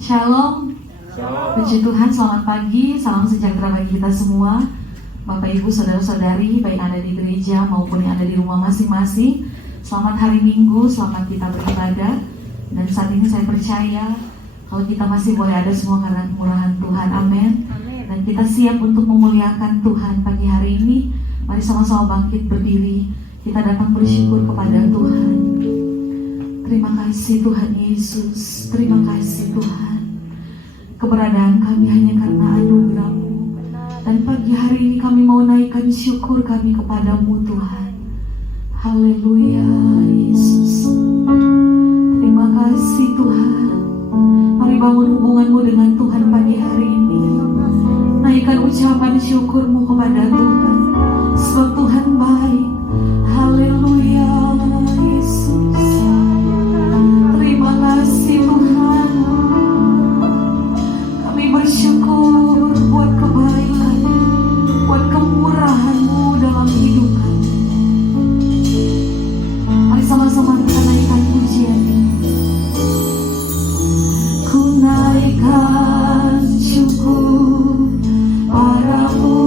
Shalom. Puji Tuhan, selamat pagi, salam sejahtera bagi kita semua. Bapak Ibu, saudara-saudari, baik ada di gereja maupun yang ada di rumah masing-masing. Selamat hari Minggu, selamat kita beribadah. Dan saat ini saya percaya kalau kita masih boleh ada semua karena kemurahan Tuhan, amin. Dan kita siap untuk memuliakan Tuhan pagi hari ini. Mari sama-sama bangkit berdiri, kita datang bersyukur kepada Tuhan. Terima kasih Tuhan Yesus, terima kasih Tuhan. Keberadaan kami hanya karena anugerah-Mu. Dan pagi hari ini kami mau naikkan syukur kami kepadamu Tuhan. Haleluya Yesus. Terima kasih Tuhan. Mari bangun hubunganmu dengan Tuhan pagi hari ini. Naikkan ucapan syukurmu kepada Tuhan. Sebab Tuhan baik. Haleluya Yesus. Terima kasih Tuhan. Kami bersyukur buat kebaikan, buat kemurahan-Mu dalam hidup kami. Mari sama-sama kita naikkan pujian ini. Ku naikkan syukur padamu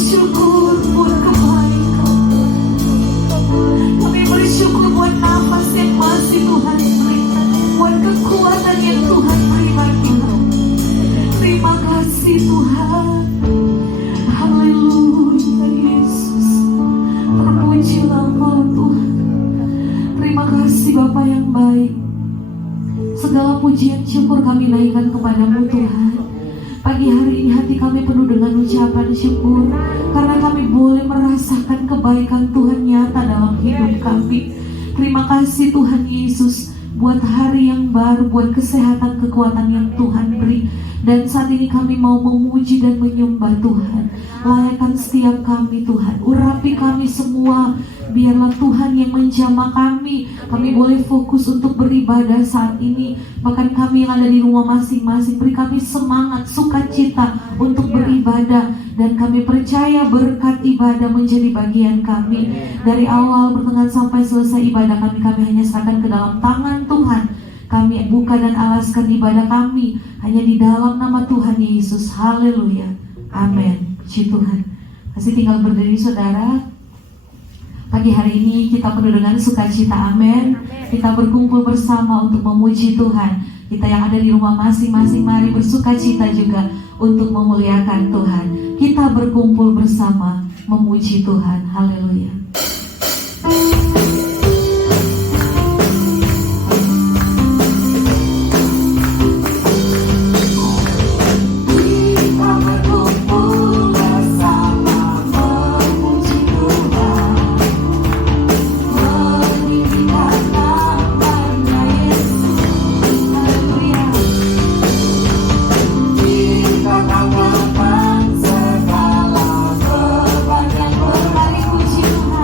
bersyukur buat kebaikan. Kami bersyukur buat nafas yang masih Tuhan berikan, buat kekuatan yang Tuhan beri bagi kami. Terima kasih Tuhan. Haleluya Yesus. Terpujilah Engkau Tuhan. Terima kasih Bapa yang baik. Segala pujian syukur kami naikkan kepadamu Tuhan. Pagi hari ini hati kami penuh dengan ucapan syukur karena kami boleh merasakan kebaikan Tuhan nyata dalam hidup kami. Terima kasih Tuhan Yesus buat hari yang baru, buat kesehatan, kekuatan yang Tuhan beri. Dan saat ini kami mau memuji dan menyembah Tuhan. Layakkan setiap kami Tuhan, urapi kami semua. Biarlah Tuhan yang menjamah kami. Kami boleh fokus untuk beribadah saat ini. Bahkan kami yang ada di rumah masing-masing, beri kami semangat, sukacita untuk beribadah. Dan kami percaya berkat ibadah menjadi bagian kami. Dari awal, pertengahan sampai selesai ibadah kami hanya serahkan ke dalam tangan Tuhan. Kami buka dan alaskan ibadah kami hanya di dalam nama Tuhan Yesus. Haleluya. Amin. Puji Tuhan. Masih tinggal berdiri saudara. Pagi hari ini kita penuh dengan sukacita. Amin. Kita berkumpul bersama untuk memuji Tuhan. Kita yang ada di rumah masing-masing, mari bersukacita juga untuk memuliakan Tuhan. Kita berkumpul bersama memuji Tuhan. Haleluya. Segala kebahagiaan berkali puji Tuhan.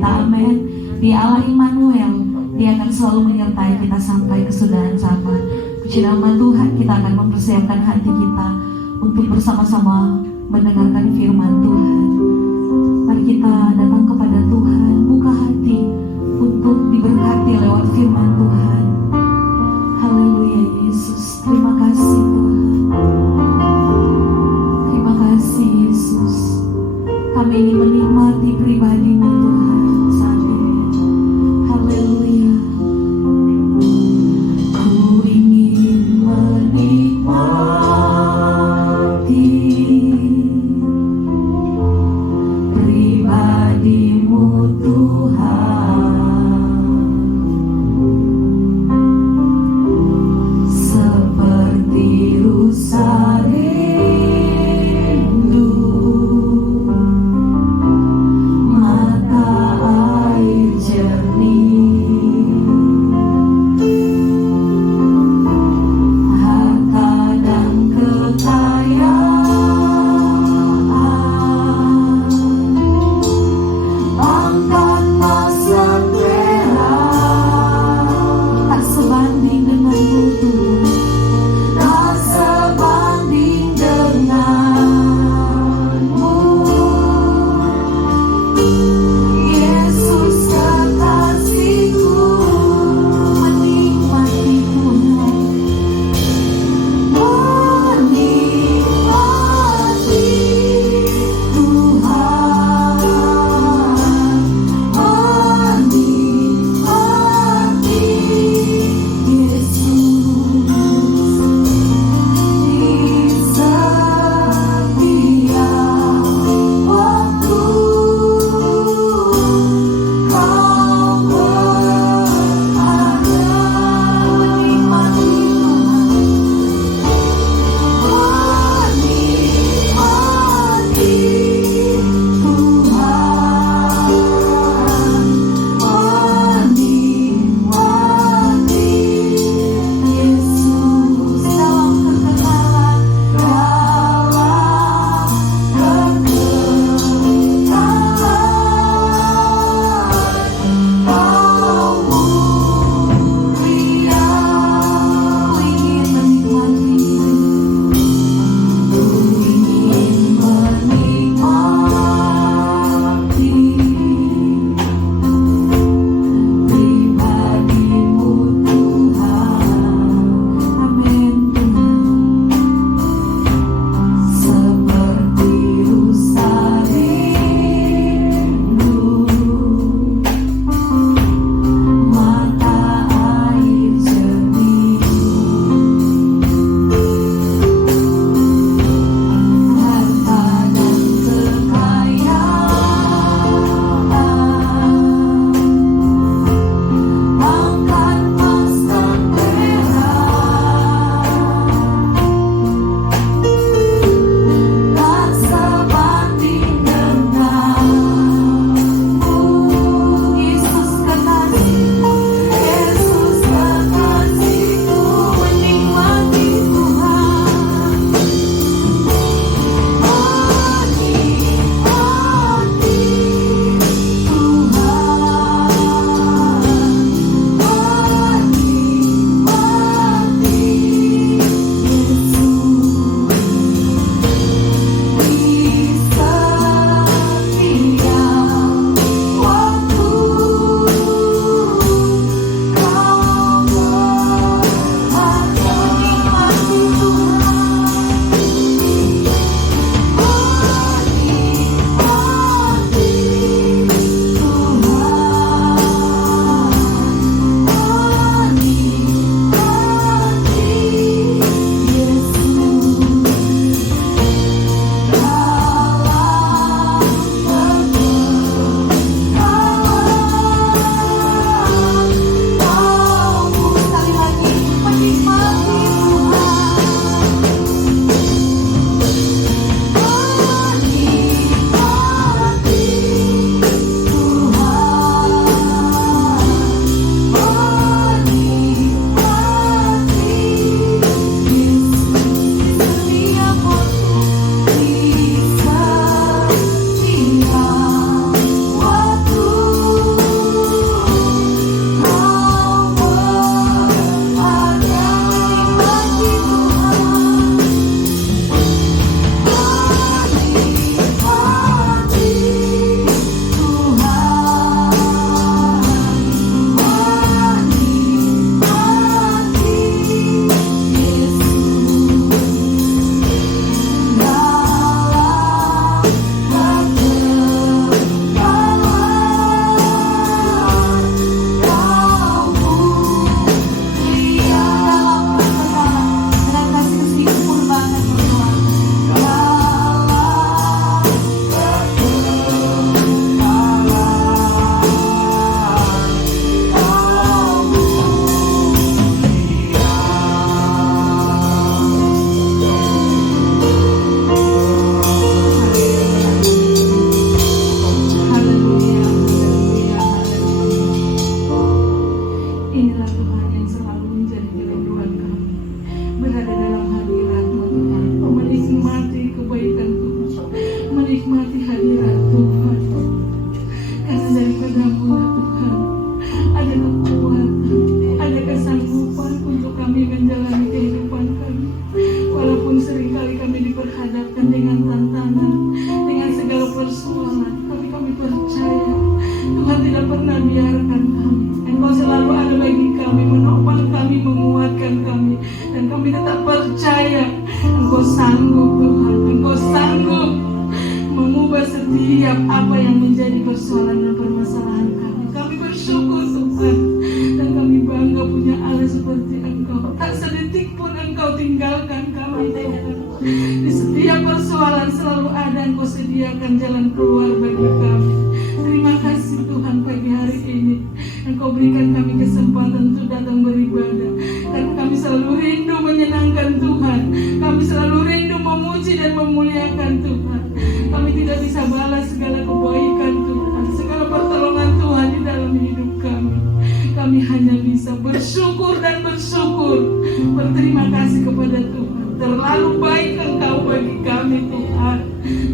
kita, amin. Dia Allah Immanuel, Dia akan selalu menyertai kita sampai kesudahan zaman. Puji nama Tuhan, kita akan mempersiapkan hati kita untuk bersama-sama mendengarkan firman Tuhan. Mari kita datang kepada Tuhan, buka hati untuk diberkati lewat firman Tuhan. Haleluya Yesus, terima kasih Tuhan. Terima kasih Yesus. Kami ingin menikmati pribadi-Mu Tuhan saat ini. Haleluya. Ku ingin menikmati pribadi-Mu Tuhan, seperti rusa rindu Inilah Tuhan yang selalu menjadi kerinduan kami, berada dalam hadirat-Mu Tuhan, menikmati kebaikan Tuhan, menikmati hadirat Tuhan. Karena daripada-Mu ya Tuhan, ada kekuatan, ada kesanggupan untuk kami menjalani kehidupan kami. Walaupun seringkali kami diperhadapkan dengan tantangan, dengan segala persoalan, tapi kami percaya Tuhan tidak pernah biarkan kami. Engkau selalu ada bagi kami, menopang kami, menguatkan kami, dan kami tetap percaya Engkau sanggup Tuhan, Engkau sanggup mengubah setiap apa yang menjadi persoalan dan permasalahan kami. Kami bersyukur Tuhan, dan kami bangga punya Allah seperti Engkau. Tak sedetik pun Engkau tinggalkan kami Tuhan. Di setiap persoalan selalu ada Engkau sediakan jalan keluar bagi kami. Terima kasih Tuhan pagi hari ini Engkau berikan kami kesempatan untuk datang beribadah, karena kami selalu rindu menyenangkan Tuhan. Kami selalu rindu memuji dan memuliakan Tuhan. Kami tidak bisa balas segala kebaikan Tuhan, segala pertolongan Tuhan di dalam hidup kami. Kami hanya bisa bersyukur dan bersyukur, berterima kasih kepada Tuhan. Terlalu baik Engkau bagi kami Tuhan,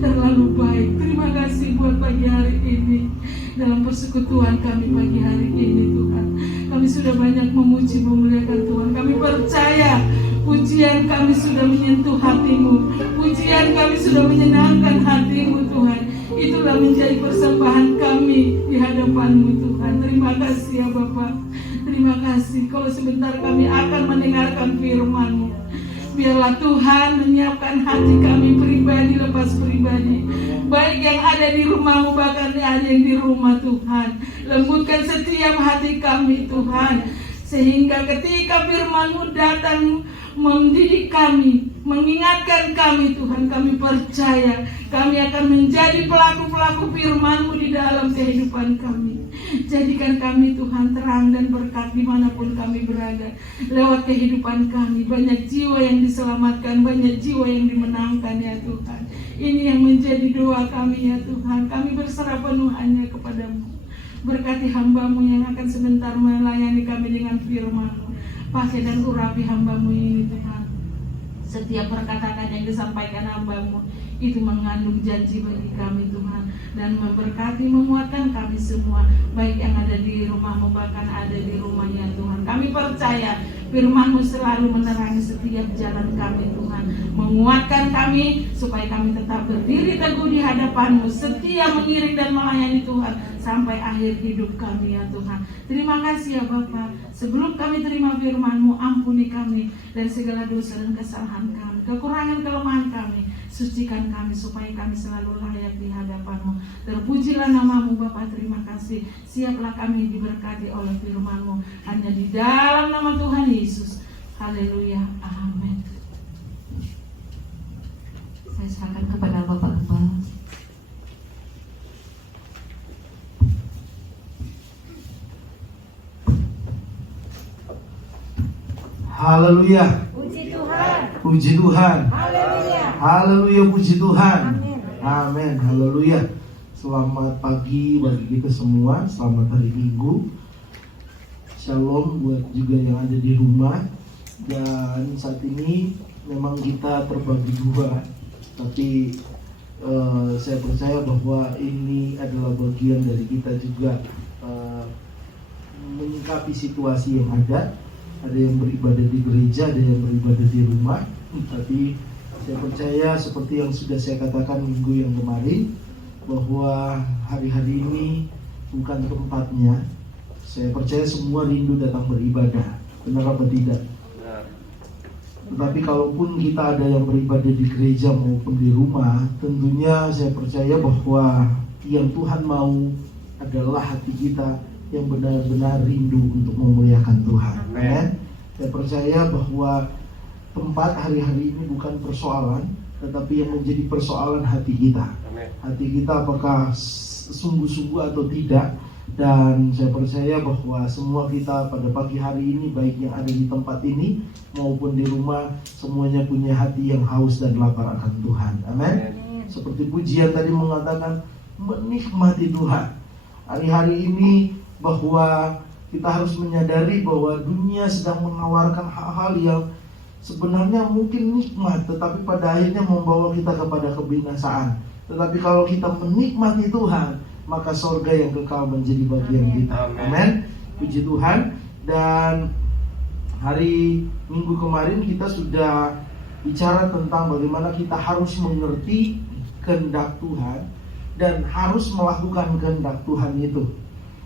terlalu baik. Terima kasih buat pagi hari ini, dalam persekutuan kami pagi hari ini Tuhan. Kami sudah banyak memuji memuliakan Tuhan. Kami percaya pujian kami sudah menyentuh hati-Mu, pujian kami sudah menyenangkan hati-Mu Tuhan. Itulah menjadi persembahan kami di hadapan-Mu Tuhan. Terima kasih ya Bapa. Terima kasih. Kalau sebentar kami akan mendengarkan firman-Mu, biarlah Tuhan menyiapkan hati kami pribadi lepas pribadi, baik yang ada di rumah-Mu, bahkan ada yang di rumah Tuhan. Lembutkan setiap hati kami Tuhan, sehingga ketika firman-Mu datang mendidik kami, mengingatkan kami Tuhan, kami percaya kami akan menjadi pelaku-pelaku firman-Mu di dalam kehidupan kami. Jadikan kami Tuhan terang dan berkat dimanapun kami berada. Lewat kehidupan kami banyak jiwa yang diselamatkan, banyak jiwa yang dimenangkan ya Tuhan. Ini yang menjadi doa kami ya Tuhan. Kami berserah penuh hanya kepada-Mu. Berkati hamba-Mu yang akan sebentar melayani kami dengan firman-Mu. Pakai dan urapi hamba-Mu ini Tuhan. Setiap perkataan yang disampaikan hamba-Mu itu mengandung janji bagi kami Tuhan, dan memberkati, menguatkan kami semua, baik yang ada di rumah-Mu bahkan ada di rumahnya Tuhan. Kami percaya firman-Mu selalu menerangi setiap jalan kami Tuhan, menguatkan kami supaya kami tetap berdiri teguh di hadapan-Mu, setia mengiring dan melayani Tuhan sampai akhir hidup kami ya Tuhan. Terima kasih ya Bapa. Sebelum kami terima firman-Mu, ampuni kami dan segala dosa dan kesalahan kami, kekurangan kelemahan kami. Sucikan kami supaya kami selalu layak di hadapan-Mu. Terpujilah nama-Mu Bapa, terima kasih. Siaplah kami diberkati oleh firman-Mu, hanya di dalam nama Tuhan Yesus. Haleluya, amin. Saya serahkan kepada Bapak Gembala. Haleluya. Puji Tuhan. Puji Tuhan. Haleluya. Haleluya, puji Tuhan. Amin. Amin. Haleluya. Selamat pagi bagi kita semua. Selamat hari Minggu. Shalom buat juga yang ada di rumah. Dan saat ini memang kita terbagi dua, tapi saya percaya bahwa ini adalah bagian dari kita juga menyikapi situasi yang ada. Ada yang beribadah di gereja, ada yang beribadah di rumah. Tapi saya percaya seperti yang sudah saya katakan minggu yang kemarin, bahwa hari-hari ini bukan tempatnya. Saya percaya semua rindu datang beribadah. Benar apa tidak? Benar. Tetapi kalaupun kita ada yang beribadah di gereja maupun di rumah, tentunya saya percaya bahwa yang Tuhan mau adalah hati kita yang benar-benar rindu untuk memuliakan Tuhan. Amen. Saya percaya bahwa tempat hari-hari ini bukan persoalan, tetapi yang menjadi persoalan hati kita. Amen. Hati kita apakah sungguh-sungguh atau tidak. Dan saya percaya bahwa semua kita pada pagi hari ini, baik yang ada di tempat ini maupun di rumah, semuanya punya hati yang haus dan lapar akan Tuhan. Amin. Seperti pujian tadi mengatakan, menikmati Tuhan. Hari-hari ini bahwa Kita harus menyadari bahwa dunia sedang menawarkan hal-hal yang sebenarnya mungkin nikmat, tetapi pada akhirnya membawa kita kepada kebinasaan. Tetapi kalau kita menikmati Tuhan, maka surga yang kekal menjadi bagian kita. Amin. Puji Tuhan. Dan hari Minggu kemarin kita sudah bicara tentang bagaimana kita harus mengerti kehendak Tuhan dan harus melakukan kehendak Tuhan itu.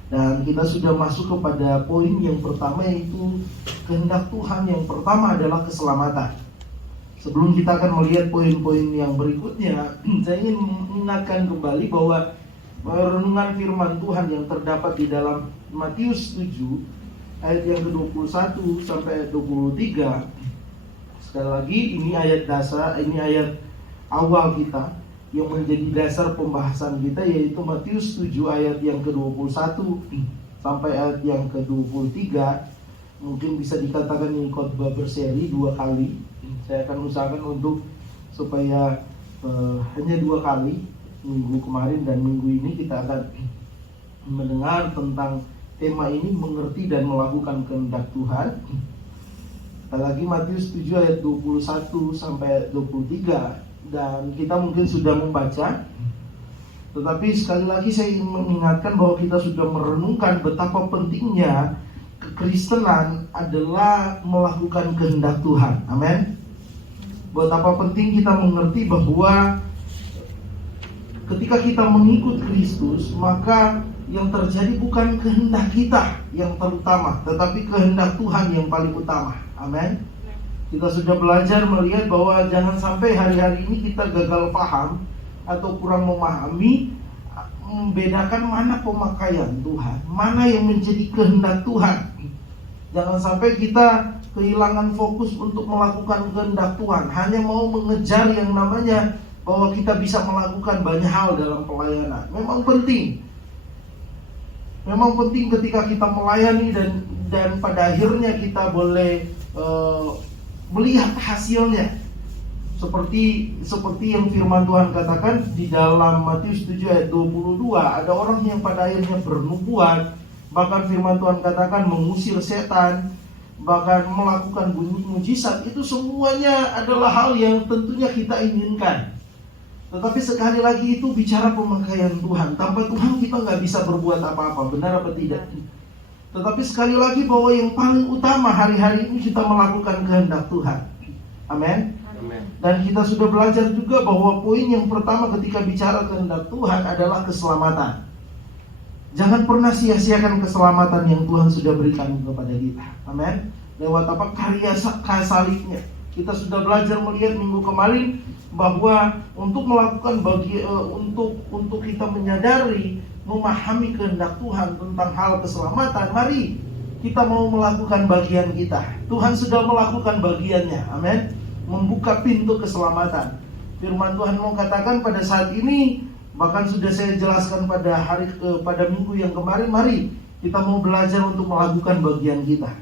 Dan kita sudah masuk kepada poin yang pertama, yaitu kehendak Tuhan yang pertama adalah keselamatan. Sebelum kita akan melihat poin-poin yang berikutnya, saya ingin mengingatkan kembali bahwa renungan firman Tuhan yang terdapat di dalam Matius 7 ayat yang ke-21 sampai ayat 23. Sekali lagi, ini ayat dasar, ini ayat awal kita yang menjadi dasar pembahasan kita, yaitu Matius 7 ayat yang ke-21 sampai ayat yang ke-23. Mungkin bisa dikatakan ini khotbah berseri 2 kali. Saya akan usahakan untuk supaya hanya 2 kali, minggu kemarin dan minggu ini kita akan mendengar tentang tema ini, mengerti dan melakukan kehendak Tuhan. Lagi Matius 7 ayat 21 sampai ayat 23. Dan kita mungkin sudah membaca, tetapi sekali lagi saya ingin mengingatkan bahwa kita sudah merenungkan betapa pentingnya kekristenan adalah melakukan kehendak Tuhan. Amin. Betapa penting kita mengerti bahwa ketika kita mengikut Kristus, maka yang terjadi bukan kehendak kita yang terutama, tetapi kehendak Tuhan yang paling utama. Amin. Kita sudah belajar melihat bahwa jangan sampai hari-hari ini kita gagal paham atau kurang memahami, membedakan mana pemakaian Tuhan, mana yang menjadi kehendak Tuhan. Jangan sampai kita kehilangan fokus untuk melakukan kehendak Tuhan, hanya mau mengejar yang namanya bahwa kita bisa melakukan banyak hal dalam pelayanan. Memang penting ketika kita melayani dan pada akhirnya kita boleh melihat hasilnya seperti yang firman Tuhan katakan di dalam Matius 7 ayat 22. Ada orang yang pada akhirnya bernubuat, bahkan firman Tuhan katakan mengusir setan, bahkan melakukan mujizat. Itu semuanya adalah hal yang tentunya kita inginkan. Tetapi sekali lagi itu bicara pemakaian Tuhan. Tanpa Tuhan kita nggak bisa berbuat apa-apa, benar apa tidak? Tetapi sekali lagi bahwa yang paling utama hari-hari ini kita melakukan kehendak Tuhan. Amin. Dan kita sudah belajar juga bahwa poin yang pertama ketika bicara kehendak Tuhan adalah keselamatan. Jangan pernah sia-siakan keselamatan yang Tuhan sudah berikan kepada kita. Amin. Lewat apa? Karya salibnya. Kita sudah belajar melihat minggu kemarin bahwa untuk melakukan untuk kita menyadari, memahami kehendak Tuhan tentang hal keselamatan, mari kita mau melakukan bagian kita. Tuhan sudah melakukan bagiannya. Amin. Membuka pintu keselamatan. Firman Tuhan mau katakan pada saat ini, bahkan sudah saya jelaskan pada minggu yang kemarin, mari kita mau belajar untuk melakukan bagian kita,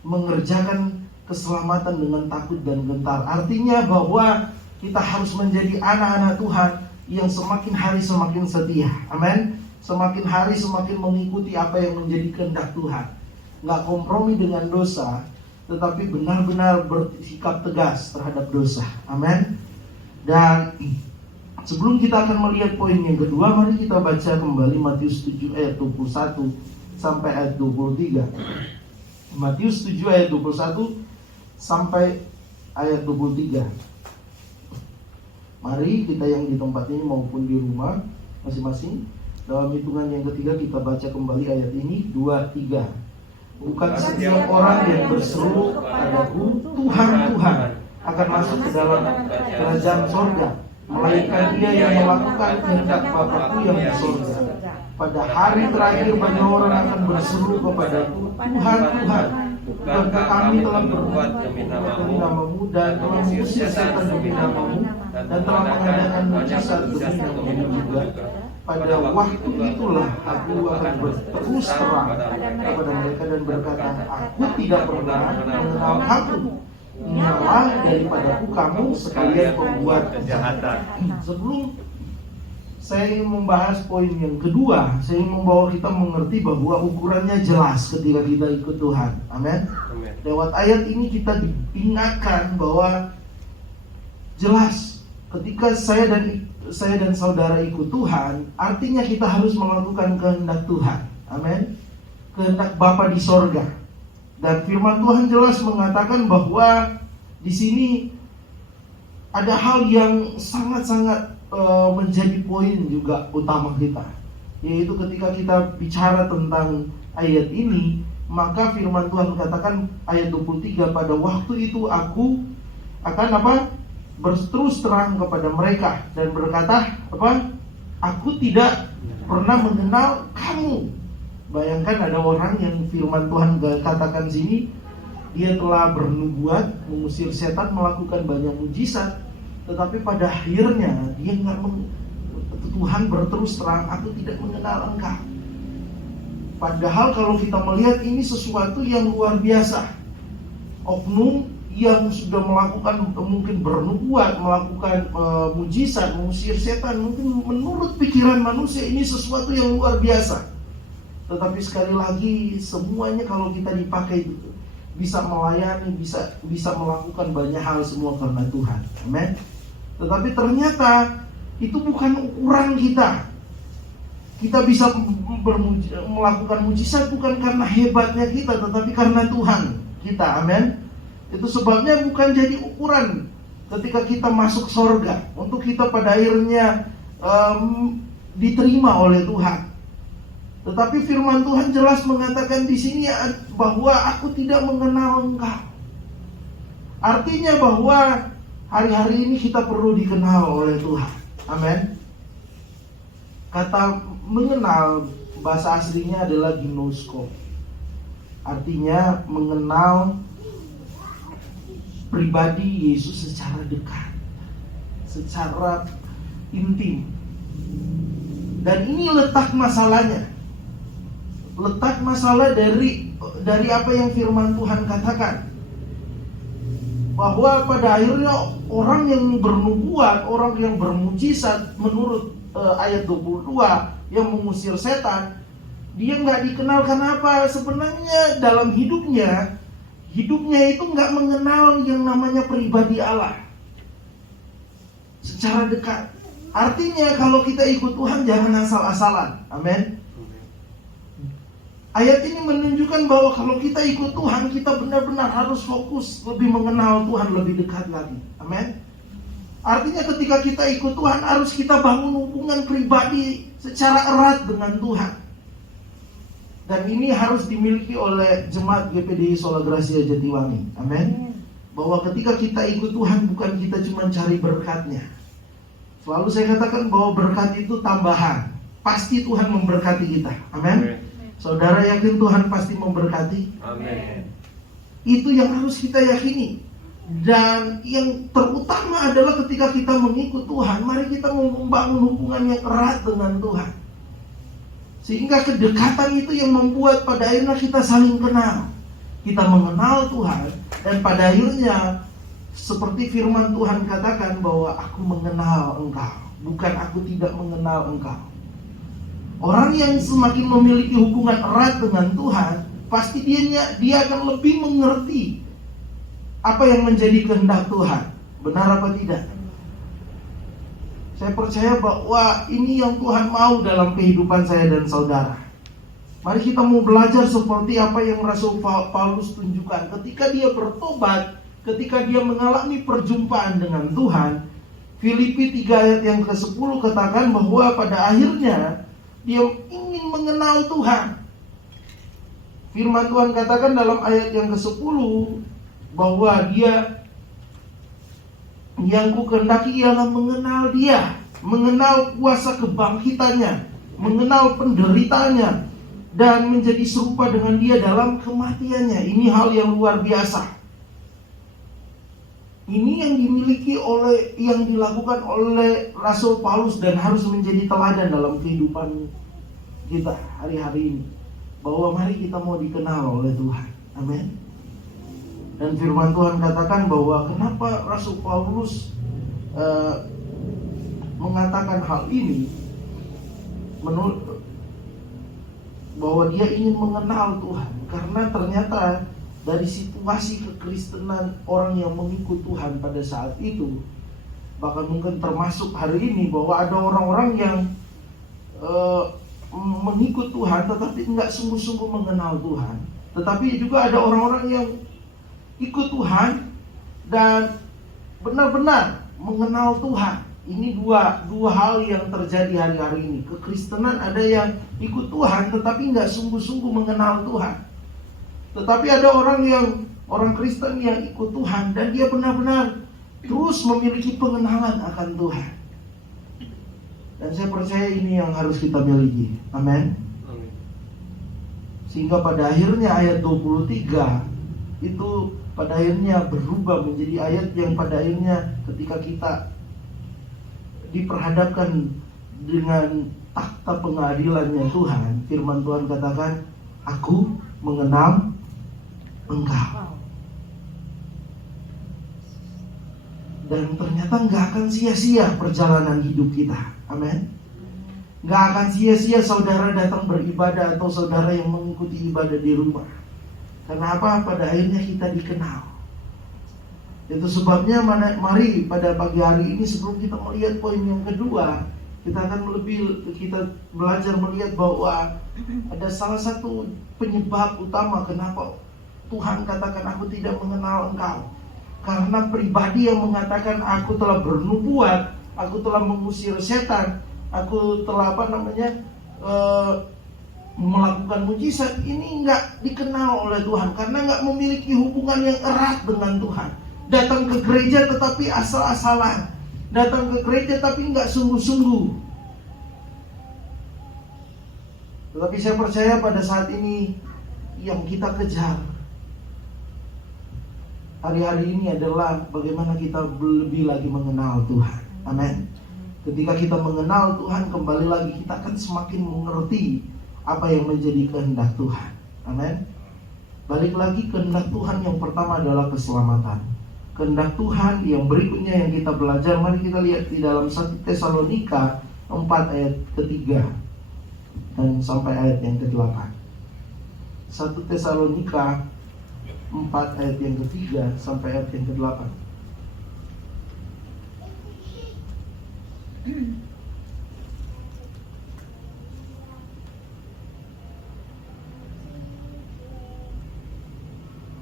mengerjakan keselamatan dengan takut dan gentar. Artinya bahwa kita harus menjadi anak-anak Tuhan yang semakin hari semakin setia. Amin. Semakin hari semakin mengikuti apa yang menjadi kehendak Tuhan. Nggak kompromi dengan dosa, tetapi benar-benar bersikap tegas terhadap dosa. Amin. Dan sebelum kita akan melihat poin yang kedua, mari kita baca kembali Matius 7 ayat 21 sampai ayat 23. Matius 7 ayat 21 sampai ayat 23. Mari kita yang di tempat ini maupun di rumah masing-masing, dalam hitungan yang ketiga kita baca kembali ayat ini. 2, 3. Bukan setiap orang yang berseru kepadaku, Tuhan, Tuhan, akan masuk ke dalam kerajaan sorga, melainkan dia yang melakukan kehendak Bapa-Ku yang di sorga. Pada hari terakhir banyak orang akan berseru kepadaku, Tuhan, Tuhan, bukankah kami telah berbuat demi namamu dan telah mengusir setan demi namamu dan telah mengadakan mujizat demi namamu juga. Pada waktu itulah aku akan berterus terang kepada mereka dan berkata, aku tidak pernah mengenal kamu. Ingatlah daripadaku kamu sekalian pembuat kejahatan. Sebelum saya ingin membahas poin yang kedua. Saya ingin membawa kita mengerti bahwa ukurannya jelas ketika kita ikut Tuhan. Amin. Lewat ayat ini kita diingatkan bahwa jelas ketika saya dan saudara ikut Tuhan, artinya kita harus melakukan kehendak Tuhan. Amin. Kehendak Bapa di sorga. Dan firman Tuhan jelas mengatakan bahwa di sini ada hal yang sangat-sangat menjadi poin juga utama kita, yaitu ketika kita bicara tentang ayat ini, maka firman Tuhan katakan ayat 23, pada waktu itu aku akan berterus terang kepada mereka dan berkata aku tidak pernah mengenal kamu. Bayangkan ada orang yang firman Tuhan katakan sini, dia telah bernubuat, mengusir setan, melakukan banyak mujizat, tetapi pada akhirnya dia Tuhan berterus terang, aku tidak mengenal engkau. Padahal kalau kita melihat ini sesuatu yang luar biasa. Oknum yang sudah melakukan mungkin bernubuat, melakukan mujizat, mengusir setan, mungkin menurut pikiran manusia ini sesuatu yang luar biasa. Tetapi sekali lagi semuanya kalau kita dipakai bisa melayani, bisa melakukan banyak hal semua karena Tuhan. Amin. Tetapi ternyata itu bukan ukuran kita. Kita bisa melakukan mujizat bukan karena hebatnya kita, tetapi karena Tuhan kita. Amin. Itu sebabnya bukan jadi ukuran ketika kita masuk surga, untuk kita pada akhirnya diterima oleh Tuhan. Tetapi firman Tuhan jelas mengatakan di sini bahwa aku tidak mengenal engkau. Artinya bahwa hari-hari ini kita perlu dikenal oleh Tuhan. Amin. Kata mengenal bahasa aslinya adalah ginosko. Artinya mengenal pribadi Yesus secara dekat, secara intim. Dan ini letak masalahnya. Letak masalah dari apa yang firman Tuhan katakan, bahwa pada akhirnya orang yang bernubuat, orang yang bermujizat menurut ayat 22 yang mengusir setan, dia nggak dikenal karena apa? Sebenarnya dalam hidupnya itu nggak mengenal yang namanya pribadi Allah secara dekat. Artinya kalau kita ikut Tuhan jangan asal-asalan. Amin. Ayat ini menunjukkan bahwa kalau kita ikut Tuhan, kita benar-benar harus fokus lebih mengenal Tuhan lebih dekat lagi. Amin. Artinya ketika kita ikut Tuhan, harus kita bangun hubungan pribadi secara erat dengan Tuhan. Dan ini harus dimiliki oleh jemaat GPDI Sola Gracia Jatiwangi. Amin. Bahwa ketika kita ikut Tuhan, bukan kita cuma cari berkatnya. Selalu saya katakan bahwa berkat itu tambahan. Pasti Tuhan memberkati kita. Amin. Saudara yakin Tuhan pasti memberkati? Amin. Itu yang harus kita yakini. Dan yang terutama adalah ketika kita mengikut Tuhan, mari kita membangun hubungan yang erat dengan Tuhan. Sehingga kedekatan itu yang membuat pada akhirnya kita saling kenal. Kita mengenal Tuhan. Dan pada akhirnya seperti firman Tuhan katakan bahwa aku mengenal engkau, bukan aku tidak mengenal engkau. Orang yang semakin memiliki hubungan erat dengan Tuhan, pasti dia akan lebih mengerti apa yang menjadi kehendak Tuhan. Benar apa tidak? Saya percaya bahwa ini yang Tuhan mau dalam kehidupan saya dan saudara. Mari kita mau belajar seperti apa yang Rasul Paulus tunjukkan. Ketika dia bertobat, ketika dia mengalami perjumpaan dengan Tuhan, Filipi 3 ayat yang ke-10 katakan bahwa pada akhirnya dia ingin mengenal Tuhan. Firman Tuhan katakan dalam ayat yang ke-10 bahwa yang ku kehendaki ialah mengenal dia, mengenal kuasa kebangkitannya, mengenal penderitaannya, dan menjadi serupa dengan dia dalam kematiannya. Ini hal yang luar biasa. Ini yang yang dilakukan oleh Rasul Paulus dan harus menjadi teladan dalam kehidupan kita hari-hari ini. Bahwa mari kita mau dikenal oleh Tuhan. Amin. Dan firman Tuhan katakan bahwa kenapa Rasul Paulus mengatakan hal ini. bahwa dia ingin mengenal Tuhan, karena ternyata dari situasi kekristenan orang yang mengikut Tuhan pada saat itu, bahkan mungkin termasuk hari ini, bahwa ada orang-orang yang mengikut Tuhan tetapi nggak sungguh-sungguh mengenal Tuhan. Tetapi juga ada orang-orang yang ikut Tuhan dan benar-benar mengenal Tuhan. Ini dua hal yang terjadi hari-hari ini. Kekristenan ada yang ikut Tuhan tetapi nggak sungguh-sungguh mengenal Tuhan. Tetapi ada orang Kristen yang ikut Tuhan dan dia benar-benar terus memiliki pengenalan akan Tuhan. Dan saya percaya ini yang harus kita miliki. Amin. Sehingga pada akhirnya ayat 23 itu pada akhirnya berubah menjadi ayat yang pada akhirnya ketika kita diperhadapkan dengan takhta pengadilannya Tuhan, firman Tuhan katakan, aku mengenal engkau. Dan ternyata nggak akan sia-sia perjalanan hidup kita. Amin. Nggak akan sia-sia saudara datang beribadah atau saudara yang mengikuti ibadah di rumah. Kenapa? Pada akhirnya kita dikenal. Itu sebabnya mari pada pagi hari ini sebelum kita melihat poin yang kedua, kita akan kita belajar melihat bahwa ada salah satu penyebab utama kenapa Tuhan katakan aku tidak mengenal engkau. Karena pribadi yang mengatakan aku telah bernubuat, aku telah mengusir setan, aku telah melakukan mujizat, ini nggak dikenal oleh Tuhan karena nggak memiliki hubungan yang erat dengan Tuhan. Datang ke gereja tetapi asal-asalan, datang ke gereja tapi nggak sungguh-sungguh. Tetapi saya percaya pada saat ini yang kita kejar hari-hari ini adalah bagaimana kita lebih lagi mengenal Tuhan. Amin. Ketika kita mengenal Tuhan, kembali lagi kita akan semakin mengerti apa yang menjadi kehendak Tuhan. Amin. Balik lagi, kehendak Tuhan yang pertama adalah keselamatan. Kehendak Tuhan yang berikutnya yang kita belajar, mari kita lihat di dalam 1 Tesalonika 4 ayat ketiga dan sampai ayat yang ke-8. 1 Tesalonika 4 ayat yang ketiga sampai ayat yang ke-8.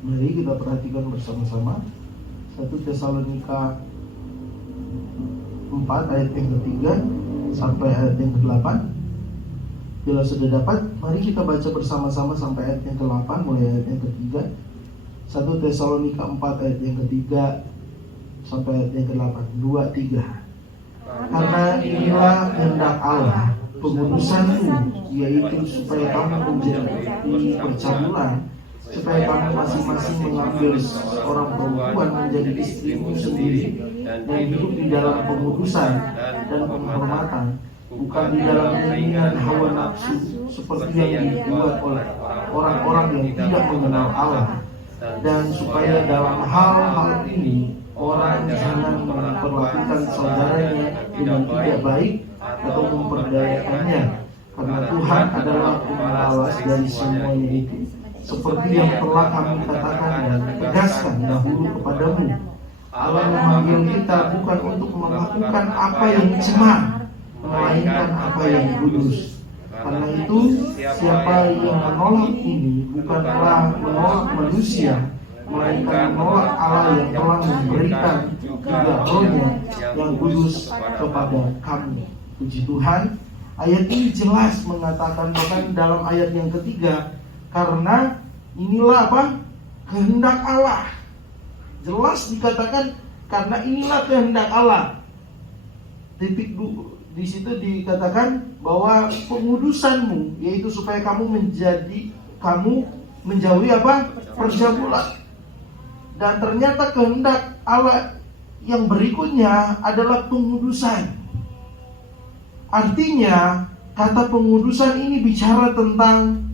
Mari kita perhatikan bersama-sama 1 Tesalonika 4 ayat yang ketiga sampai ayat yang ke-8. Bila sudah dapat, mari kita baca bersama-sama sampai ayat yang ke-8, mulai ayat yang ketiga. 1 Tesalonika 4 ayat yang ketiga sampai ayat yang ke-8. 2, 3. Karena inilah kehendak Allah, pengudusanmu, yaitu supaya kamu menjadi percabulan, supaya kamu masing-masing mengambil seorang perempuan menjadi istrimu sendiri dan hidup di dalam pengudusan dan penghormatan, bukan di dalam keinginan hawa nafsu seperti yang dibuat oleh orang-orang yang tidak mengenal Allah. Dan supaya dalam hal-hal ini orang jangan memperlakukan saudaranya dengan tidak baik atau memperdayakannya, karena Tuhan adalah pembalas dari semuanya itu, seperti yang telah kami katakan dan tegaskan dahulu kepadamu. Allah memanggil kita bukan untuk melakukan apa yang cemar, melainkan apa yang kudus. Karena itu siapa yang menolak ini bukanlah menolak manusia, melainkan menolak Allah yang telah memberikan juga Roh-Nya yang kudus kepada kami. Puji Tuhan. Ayat ini jelas mengatakan, bahkan dalam ayat yang ketiga, karena inilah apa? Kehendak Allah. Jelas dikatakan karena inilah kehendak Allah. Titik di situ dikatakan bahwa pengudusanmu, yaitu supaya kamu menjauhi apa? Percabulan. Dan ternyata kehendak Allah yang berikutnya adalah pengudusan. Artinya kata pengudusan ini bicara tentang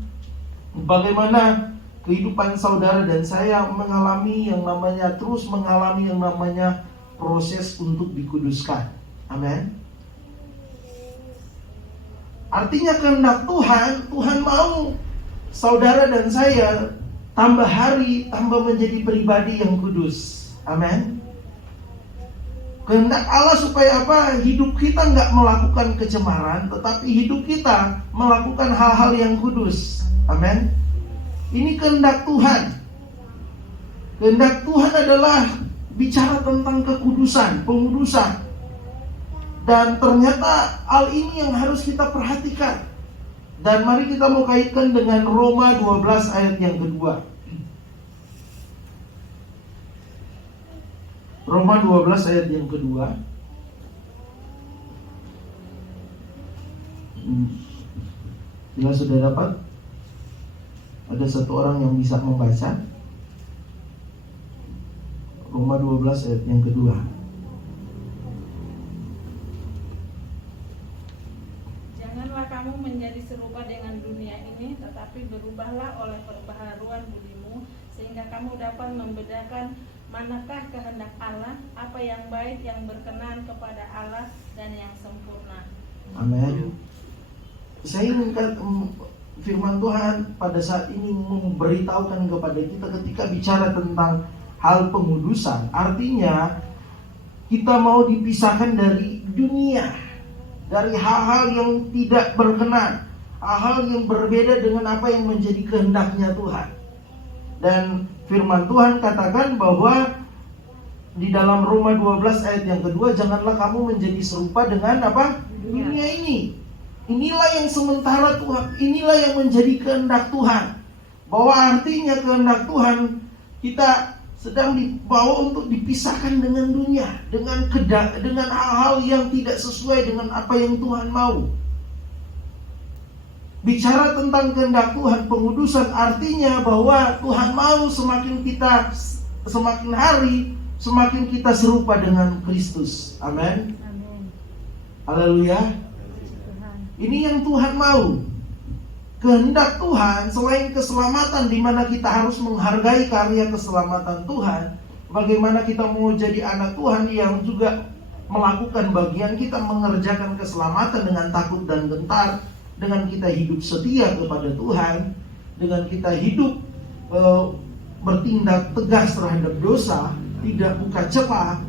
bagaimana kehidupan saudara dan saya terus mengalami yang namanya proses untuk dikuduskan. Amin. Artinya kehendak Tuhan, Tuhan mau saudara dan saya tambah hari, tambah menjadi pribadi yang kudus. Amin. Kehendak Allah supaya apa? Hidup kita nggak melakukan kecemaran, tetapi hidup kita melakukan hal-hal yang kudus. Amin. Ini kehendak Tuhan. Kehendak Tuhan adalah bicara tentang kekudusan, pengudusan. Dan ternyata hal ini yang harus kita perhatikan. Dan mari kita mau kaitkan dengan Roma 12 ayat yang kedua. Roma 12 ayat yang kedua. Bila sudah dapat, ada satu orang yang bisa membaca. Roma 12 ayat yang kedua. Janganlah kamu menjadi serupa dengan dunia ini, tetapi berubahlah oleh perbaharuan budimu, sehingga kamu dapat membedakan manakah kehendak Allah, apa yang baik, yang berkenan kepada Allah, dan yang sempurna. Amin. Saya inginkan firman Tuhan pada saat ini memberitahukan kepada kita ketika bicara tentang hal pengudusan. Artinya kita mau dipisahkan dari dunia, dari hal-hal yang tidak berkenan, hal-hal yang berbeda dengan apa yang menjadi kehendaknya Tuhan. Dan firman Tuhan katakan bahwa di dalam Roma 12 ayat yang kedua, janganlah kamu menjadi serupa dengan apa? Dunia ini. Inilah yang sementara Tuhan, inilah yang menjadi kehendak Tuhan. Bahwa artinya kehendak Tuhan, kita sedang dibawa untuk dipisahkan dengan dunia, dengan hal-hal yang tidak sesuai dengan apa yang Tuhan mau. Bicara tentang kehendak Tuhan, pengudusan artinya bahwa Tuhan mau semakin hari semakin kita serupa dengan Kristus. Amin. Haleluya. Ini yang Tuhan mau. Kehendak Tuhan selain keselamatan, di mana kita harus menghargai karya keselamatan Tuhan, bagaimana kita mau jadi anak Tuhan yang juga melakukan bagian kita mengerjakan keselamatan dengan takut dan gentar, dengan kita hidup setia kepada Tuhan, dengan kita hidup bertindak tegas terhadap dosa, tidak buka celah.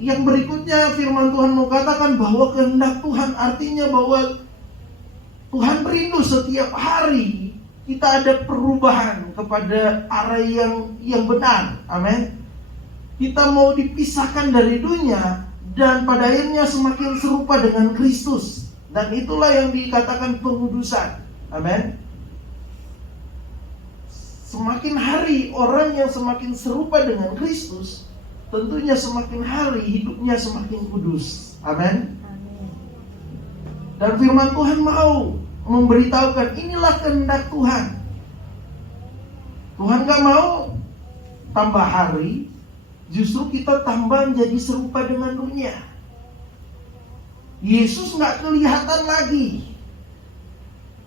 Yang berikutnya firman Tuhan mau katakan bahwa kehendak Tuhan artinya bahwa Tuhan berindu setiap hari kita ada perubahan kepada arah yang benar. Amin. Kita mau dipisahkan dari dunia dan pada akhirnya semakin serupa dengan Kristus. Dan itulah yang dikatakan pengudusan. Amin. Semakin hari orang yang semakin serupa dengan Kristus, tentunya semakin hari hidupnya semakin kudus. Amin. Dan firman Tuhan mau memberitahukan inilah kehendak Tuhan. Tuhan gak mau tambah hari, justru kita tambah menjadi serupa dengan dunia. Yesus gak kelihatan lagi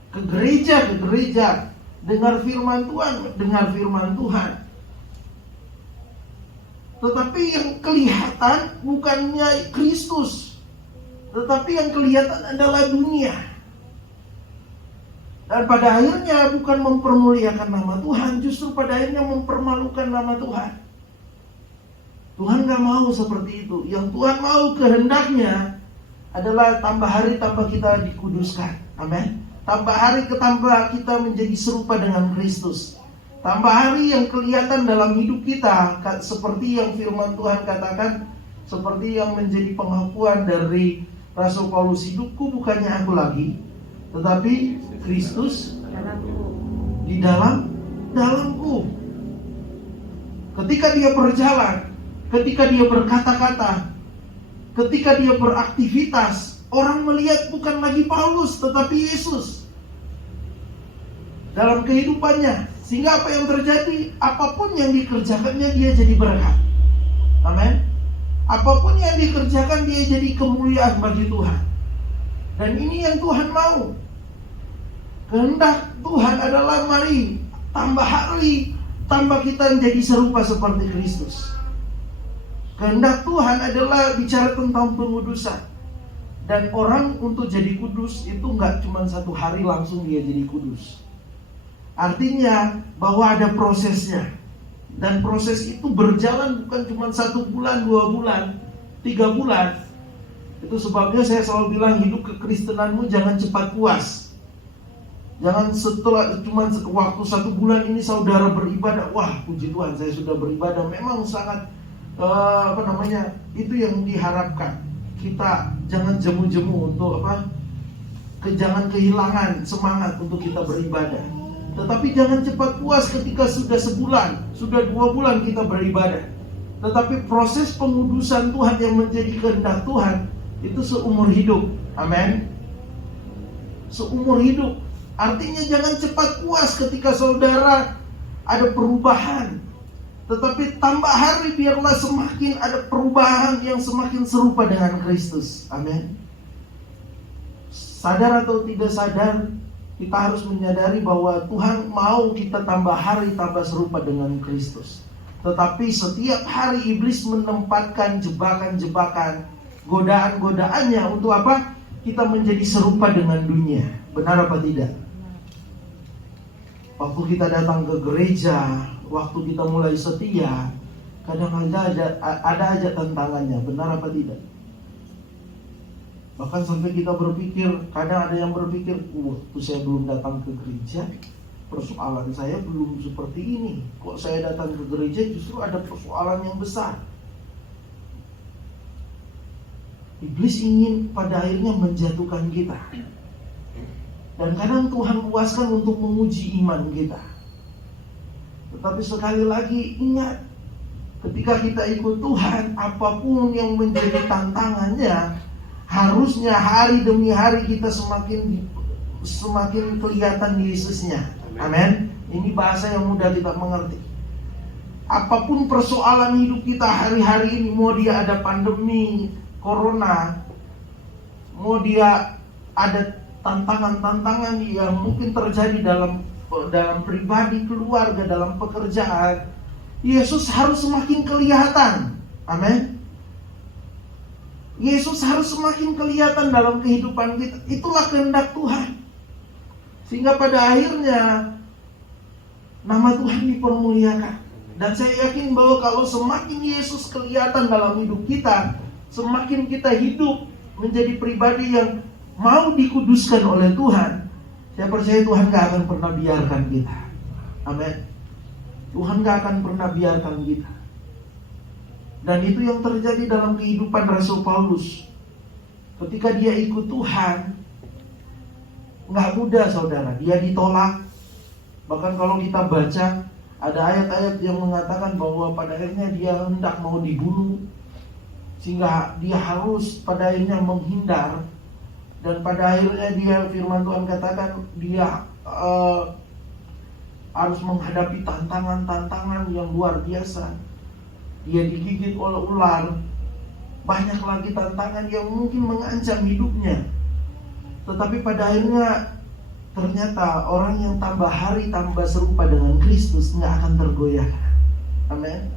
ke gereja, dengar firman Tuhan. Tetapi yang kelihatan bukannya Kristus, tetapi yang kelihatan adalah dunia. Dan pada akhirnya bukan mempermuliakan nama Tuhan, justru pada akhirnya mempermalukan nama Tuhan. Tuhan gak mau seperti itu. Yang Tuhan mau kehendaknya adalah tambah hari tambah kita dikuduskan. Amin. Tambah hari tambah kita menjadi serupa dengan Kristus. Tambah hari yang kelihatan dalam hidup kita, seperti yang firman Tuhan katakan, seperti yang menjadi pengakuan dari Rasul Paulus, hidupku bukannya aku lagi, tetapi Kristus di dalamku. Ketika dia berjalan, ketika dia berkata-kata, ketika dia beraktivitas, orang melihat bukan lagi Paulus tetapi Yesus dalam kehidupannya. Sehingga apa yang terjadi, apapun yang dikerjakannya dia jadi berkat. Amin. Apapun yang dikerjakan dia jadi kemuliaan bagi Tuhan. Dan ini yang Tuhan mau. Kehendak Tuhan adalah mari tambah hari tambah kita menjadi serupa seperti Kristus. Kehendak Tuhan adalah bicara tentang pengudusan. Dan orang untuk jadi kudus itu nggak cuma satu hari langsung dia jadi kudus. Artinya bahwa ada prosesnya. Dan proses itu berjalan bukan cuma 1 bulan, 2 bulan, 3 bulan. Itu sebabnya saya selalu bilang hidup kekristenanmu jangan cepat puas. Jangan setelah cuma waktu 1 bulan ini saudara beribadah, wah puji Tuhan saya sudah beribadah. Memang sangat itu yang diharapkan. Kita jangan jemu-jemu untuk jangan kehilangan semangat untuk kita beribadah. Tetapi jangan cepat puas ketika sudah sebulan, sudah 2 bulan kita beribadah. Tetapi proses pengudusan Tuhan yang menjadi kehendak Tuhan itu seumur hidup. Amin. Seumur hidup. Artinya jangan cepat puas ketika saudara ada perubahan. Tetapi tambah hari biarlah semakin ada perubahan yang semakin serupa dengan Kristus. Amin. Sadar atau tidak sadar, kita harus menyadari bahwa Tuhan mau kita tambah hari tambah serupa dengan Kristus. Tetapi setiap hari iblis menempatkan jebakan-jebakan, godaan-godaannya untuk apa? Kita menjadi serupa dengan dunia. Benar apa tidak? Waktu kita datang ke gereja, waktu kita mulai setia, kadang ada aja tantangannya. Benar apa tidak? Bahkan sampai kita berpikir, kadang ada yang berpikir, waktu saya belum datang ke gereja, persoalan saya belum seperti ini. Kok saya datang ke gereja justru ada persoalan yang besar. Iblis ingin pada akhirnya menjatuhkan kita. Dan kadang Tuhan puaskan untuk menguji iman kita. Tetapi sekali lagi ingat, ketika kita ikut Tuhan, apapun yang menjadi tantangannya, harusnya hari demi hari kita semakin kelihatan Yesusnya. Amin. Ini bahasa yang mudah kita mengerti. Apapun persoalan hidup kita hari-hari ini, mau dia ada pandemi corona, mau dia ada tantangan-tantangan yang mungkin terjadi dalam pribadi, keluarga, dalam pekerjaan, Yesus harus semakin kelihatan. Amin. Yesus harus semakin kelihatan dalam kehidupan kita. Itulah kehendak Tuhan. Sehingga pada akhirnya nama Tuhan dipermuliakan. Dan saya yakin bahwa kalau semakin Yesus kelihatan dalam hidup kita, semakin kita hidup menjadi pribadi yang mau dikuduskan oleh Tuhan, saya percaya Tuhan gak akan pernah biarkan kita. Amin. Tuhan gak akan pernah biarkan kita. Dan itu yang terjadi dalam kehidupan Rasul Paulus. Ketika dia ikut Tuhan, gak mudah saudara, dia ditolak. Bahkan kalau kita baca, ada ayat-ayat yang mengatakan bahwa pada akhirnya dia hendak mau dibunuh, sehingga dia harus pada akhirnya menghindar. Dan pada akhirnya dia, firman Tuhan katakan, dia harus menghadapi tantangan-tantangan yang luar biasa. Dia digigit oleh ular. Banyak lagi tantangan yang mungkin mengancam hidupnya. Tetapi pada akhirnya ternyata orang yang tambah hari tambah serupa dengan Kristus gak akan tergoyahkan. Amin.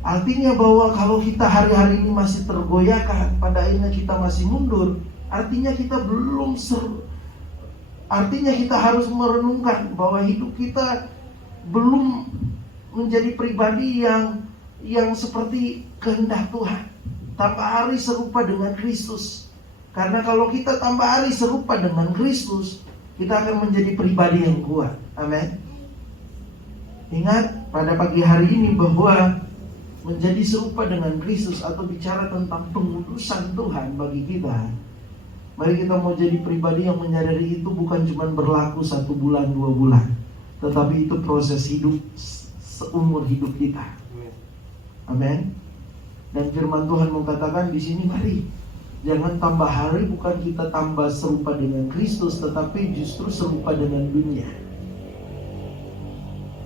Artinya bahwa kalau kita hari-hari ini masih tergoyahkan, pada akhirnya kita masih mundur, artinya kita belum artinya kita harus merenungkan bahwa hidup kita belum menjadi pribadi yang seperti kehendak Tuhan. Tambah hari serupa dengan Kristus. Karena kalau kita tambah hari serupa dengan Kristus, kita akan menjadi pribadi yang kuat. Amin. Ingat pada pagi hari ini bahwa menjadi serupa dengan Kristus atau bicara tentang pengudusan Tuhan bagi kita, mari kita mau jadi pribadi yang menyadari itu bukan cuma berlaku 1 bulan, 2 bulan, tetapi itu proses hidup seumur hidup kita. Amin. Dan firman Tuhan mengatakan di sini, mari jangan tambah hari, bukan kita tambah serupa dengan Kristus, tetapi justru serupa dengan dunia.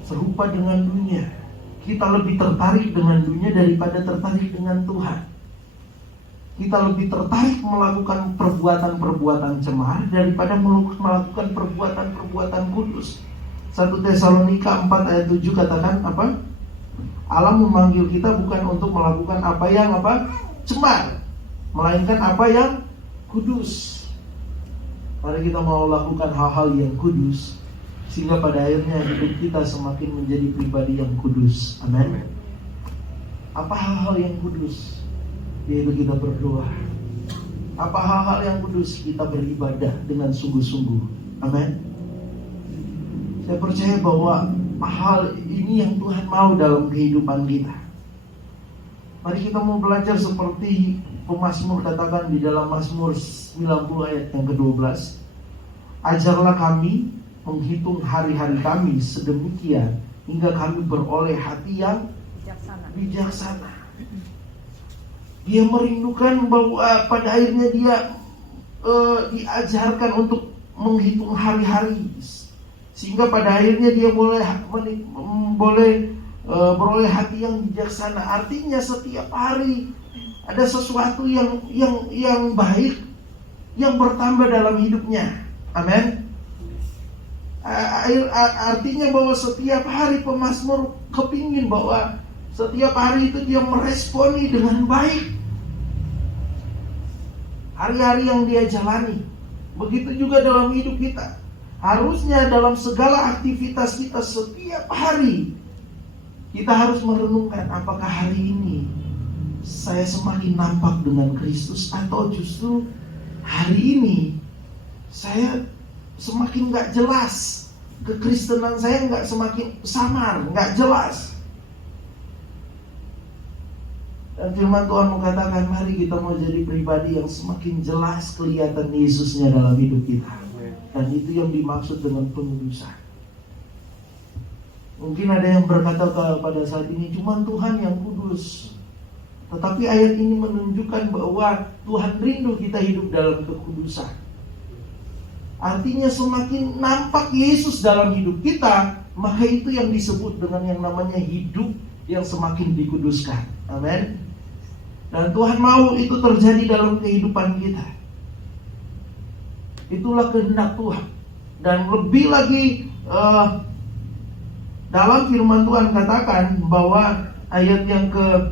Serupa dengan dunia. Kita lebih tertarik dengan dunia daripada tertarik dengan Tuhan. Kita lebih tertarik melakukan perbuatan-perbuatan cemar daripada melakukan perbuatan-perbuatan kudus. 1 Tesalonika 4 ayat 7 katakan apa? Allah memanggil kita bukan untuk melakukan apa yang cemar, melainkan apa yang kudus. Mari kita mau lakukan hal-hal yang kudus, sehingga pada akhirnya hidup kita semakin menjadi pribadi yang kudus. Amin. Apa hal-hal yang kudus? Yaitu kita berdoa. Apa hal-hal yang kudus? Kita beribadah dengan sungguh-sungguh. Amin. Saya percaya bahwa hal ini yang Tuhan mau dalam kehidupan kita. Mari kita mau belajar seperti pemazmur katakan di dalam Mazmur 90 ayat yang ke-12. Ajarlah kami menghitung hari-hari kami sedemikian hingga kami beroleh hati yang bijaksana. Dia merindukan bahwa pada akhirnya dia diajarkan untuk menghitung hari-hari, sehingga pada akhirnya dia boleh beroleh hati yang bijaksana. Artinya setiap hari ada sesuatu yang baik yang bertambah dalam hidupnya. Amin. Artinya bahwa setiap hari pemazmur kepingin bahwa setiap hari itu dia meresponi dengan baik hari-hari yang dia jalani. Begitu juga dalam hidup kita. Harusnya dalam segala aktivitas kita setiap hari kita harus merenungkan, apakah hari ini saya semakin nampak dengan Kristus, atau justru hari ini saya semakin gak jelas, kekristenan saya gak semakin samar, gak jelas. Dan firman Tuhan mengatakan, mari kita mau jadi pribadi yang semakin jelas kelihatan Yesusnya dalam hidup kita. Dan itu yang dimaksud dengan pengudusan. Mungkin ada yang berkata pada saat ini, cuma Tuhan yang kudus. Tetapi ayat ini menunjukkan bahwa Tuhan rindu kita hidup dalam kekudusan. Artinya semakin nampak Yesus dalam hidup kita, maka itu yang disebut dengan yang namanya hidup yang semakin dikuduskan. Amin. Dan Tuhan mau itu terjadi dalam kehidupan kita. Itulah kehendak Tuhan. Dan lebih lagi dalam firman Tuhan katakan bahwa ayat yang ke-3,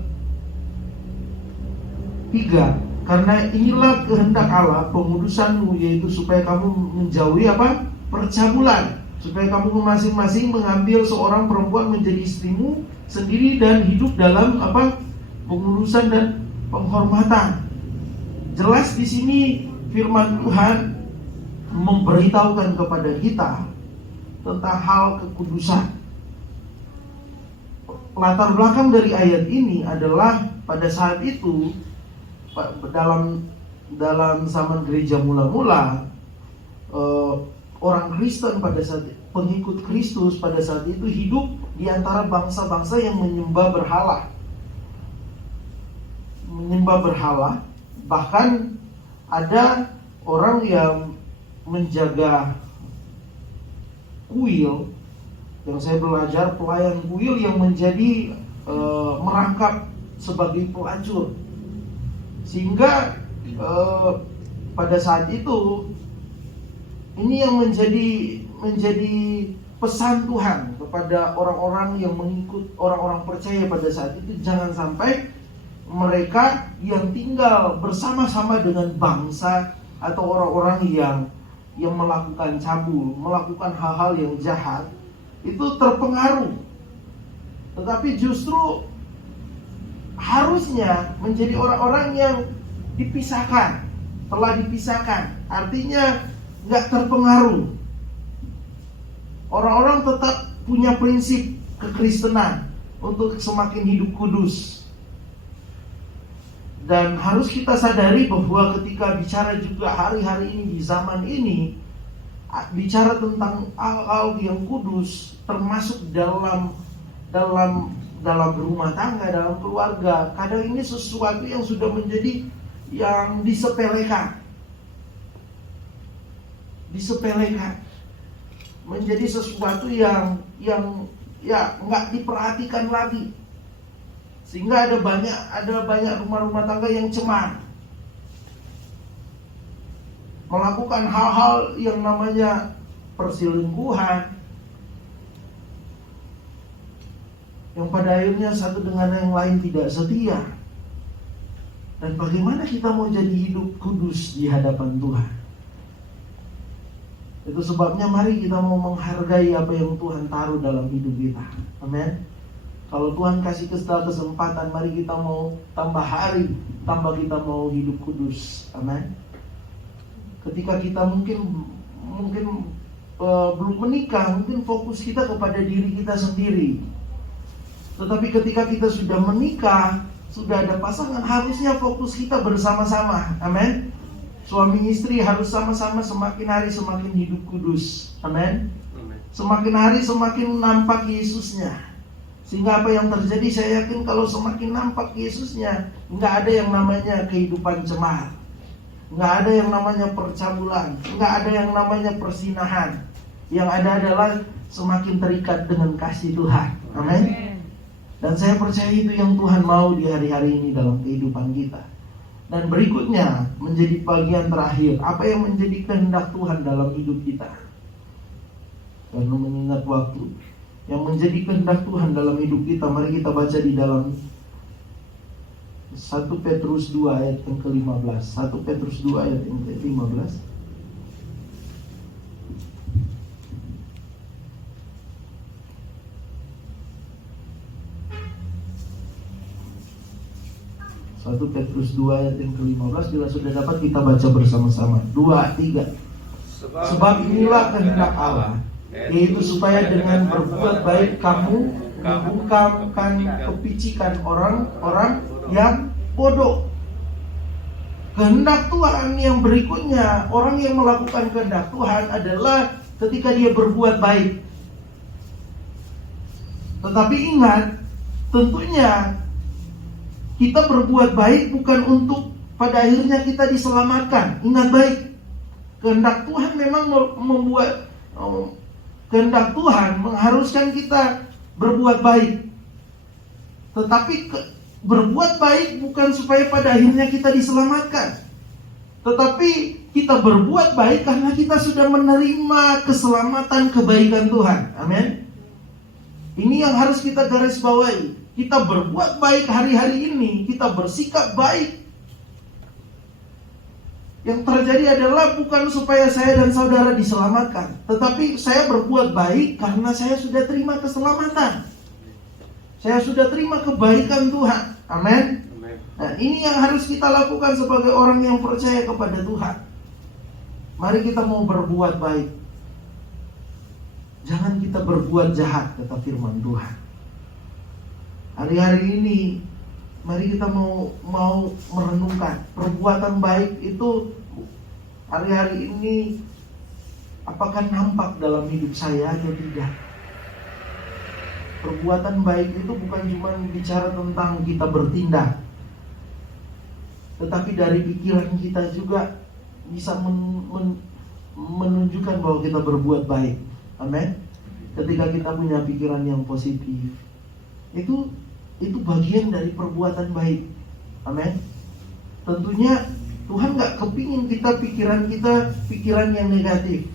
karena inilah kehendak Allah pengudusanmu, yaitu supaya kamu menjauhi apa? Percabulan, supaya kamu masing-masing mengambil seorang perempuan menjadi istrimu sendiri dan hidup dalam apa? Pengudusan dan penghormatan. Jelas di sini firman Tuhan memberitahukan kepada kita tentang hal kekudusan. Latar belakang dari ayat ini adalah pada saat itu dalam zaman gereja mula-mula, orang Kristen pada saat pengikut Kristus pada saat itu hidup di antara bangsa-bangsa yang menyembah berhala. Bahkan ada orang yang menjaga kuil, yang saya belajar pelayan kuil yang menjadi merangkap sebagai pelacur, sehingga pada saat itu ini yang menjadi pesan Tuhan kepada orang-orang yang mengikut, orang-orang percaya pada saat itu, jangan sampai mereka yang tinggal bersama-sama dengan bangsa atau orang-orang yang melakukan cabul, melakukan hal-hal yang jahat, itu terpengaruh. Tetapi justru harusnya menjadi orang-orang yang dipisahkan, telah dipisahkan. Artinya gak terpengaruh. Orang-orang tetap punya prinsip kekristenan untuk semakin hidup kudus. Dan harus kita sadari bahwa ketika bicara juga hari-hari ini, di zaman ini, bicara tentang hal-hal yang kudus, termasuk dalam rumah tangga, dalam keluarga, kadang ini sesuatu yang sudah menjadi yang disepelekan, menjadi sesuatu yang nggak diperhatikan lagi. Sehingga ada banyak rumah-rumah tangga yang cemar, melakukan hal-hal yang namanya perselingkuhan, yang pada akhirnya satu dengan yang lain tidak setia. Dan bagaimana kita mau jadi hidup kudus di hadapan Tuhan. Itu sebabnya mari kita mau menghargai apa yang Tuhan taruh dalam hidup kita. Amin. Kalau Tuhan kasih kesempatan, mari kita mau tambah hari, tambah kita mau hidup kudus. Amin. Ketika kita mungkin belum menikah, mungkin fokus kita kepada diri kita sendiri. Tetapi ketika kita sudah menikah, sudah ada pasangan, harusnya fokus kita bersama-sama. Amin. Suami istri harus sama-sama semakin hari semakin hidup kudus. Amin. Semakin hari semakin nampak Yesusnya. Sehingga apa yang terjadi, saya yakin kalau semakin nampak Yesusnya, nggak ada yang namanya kehidupan cemar, nggak ada yang namanya percabulan, nggak ada yang namanya persinahan. Yang ada adalah semakin terikat dengan kasih Tuhan. Amin. Dan saya percaya itu yang Tuhan mau di hari-hari ini dalam kehidupan kita. Dan berikutnya menjadi bagian terakhir, apa yang menjadi kehendak Tuhan dalam hidup kita. Karena mengingat waktu, yang menjadi kehendak Tuhan dalam hidup kita, mari kita baca di dalam 1 Petrus 2 ayat yang ke-15. 1 Petrus 2 ayat yang ke-15. Satu Petrus 2 ayat yang ke-15. Bila sudah dapat kita baca bersama-sama. 2, 3. Sebab inilah kehendak Allah, yaitu supaya dengan berbuat baik kamu membungkamkan kepicikan orang-orang yang bodoh. Kehendak Tuhan yang berikutnya, orang yang melakukan kehendak Tuhan adalah ketika dia berbuat baik. Tetapi ingat, tentunya kita berbuat baik bukan untuk pada akhirnya kita diselamatkan. Ingat baik, kehendak Tuhan memang kehendak Tuhan mengharuskan kita berbuat baik. Tetapi berbuat baik bukan supaya pada akhirnya kita diselamatkan. Tetapi kita berbuat baik karena kita sudah menerima keselamatan, kebaikan Tuhan. Amin. Ini yang harus kita garis bawahi. Kita berbuat baik hari-hari ini, kita bersikap baik. Yang terjadi adalah bukan supaya saya dan saudara diselamatkan, tetapi saya berbuat baik karena saya sudah terima keselamatan. Saya sudah terima kebaikan Tuhan. Amin. Nah, ini yang harus kita lakukan sebagai orang yang percaya kepada Tuhan. Mari kita mau berbuat baik. Jangan kita berbuat jahat, kata firman Tuhan. Hari-hari ini mari kita mau merenungkan perbuatan baik itu hari-hari ini apakah nampak dalam hidup saya atau tidak. Perbuatan baik itu bukan cuma bicara tentang kita bertindak, tetapi dari pikiran kita juga bisa menunjukkan bahwa kita berbuat baik. Amin. Ketika kita punya pikiran yang positif, itu bagian dari perbuatan baik. Amin. Tentunya Tuhan gak kepingin pikiran yang negatif,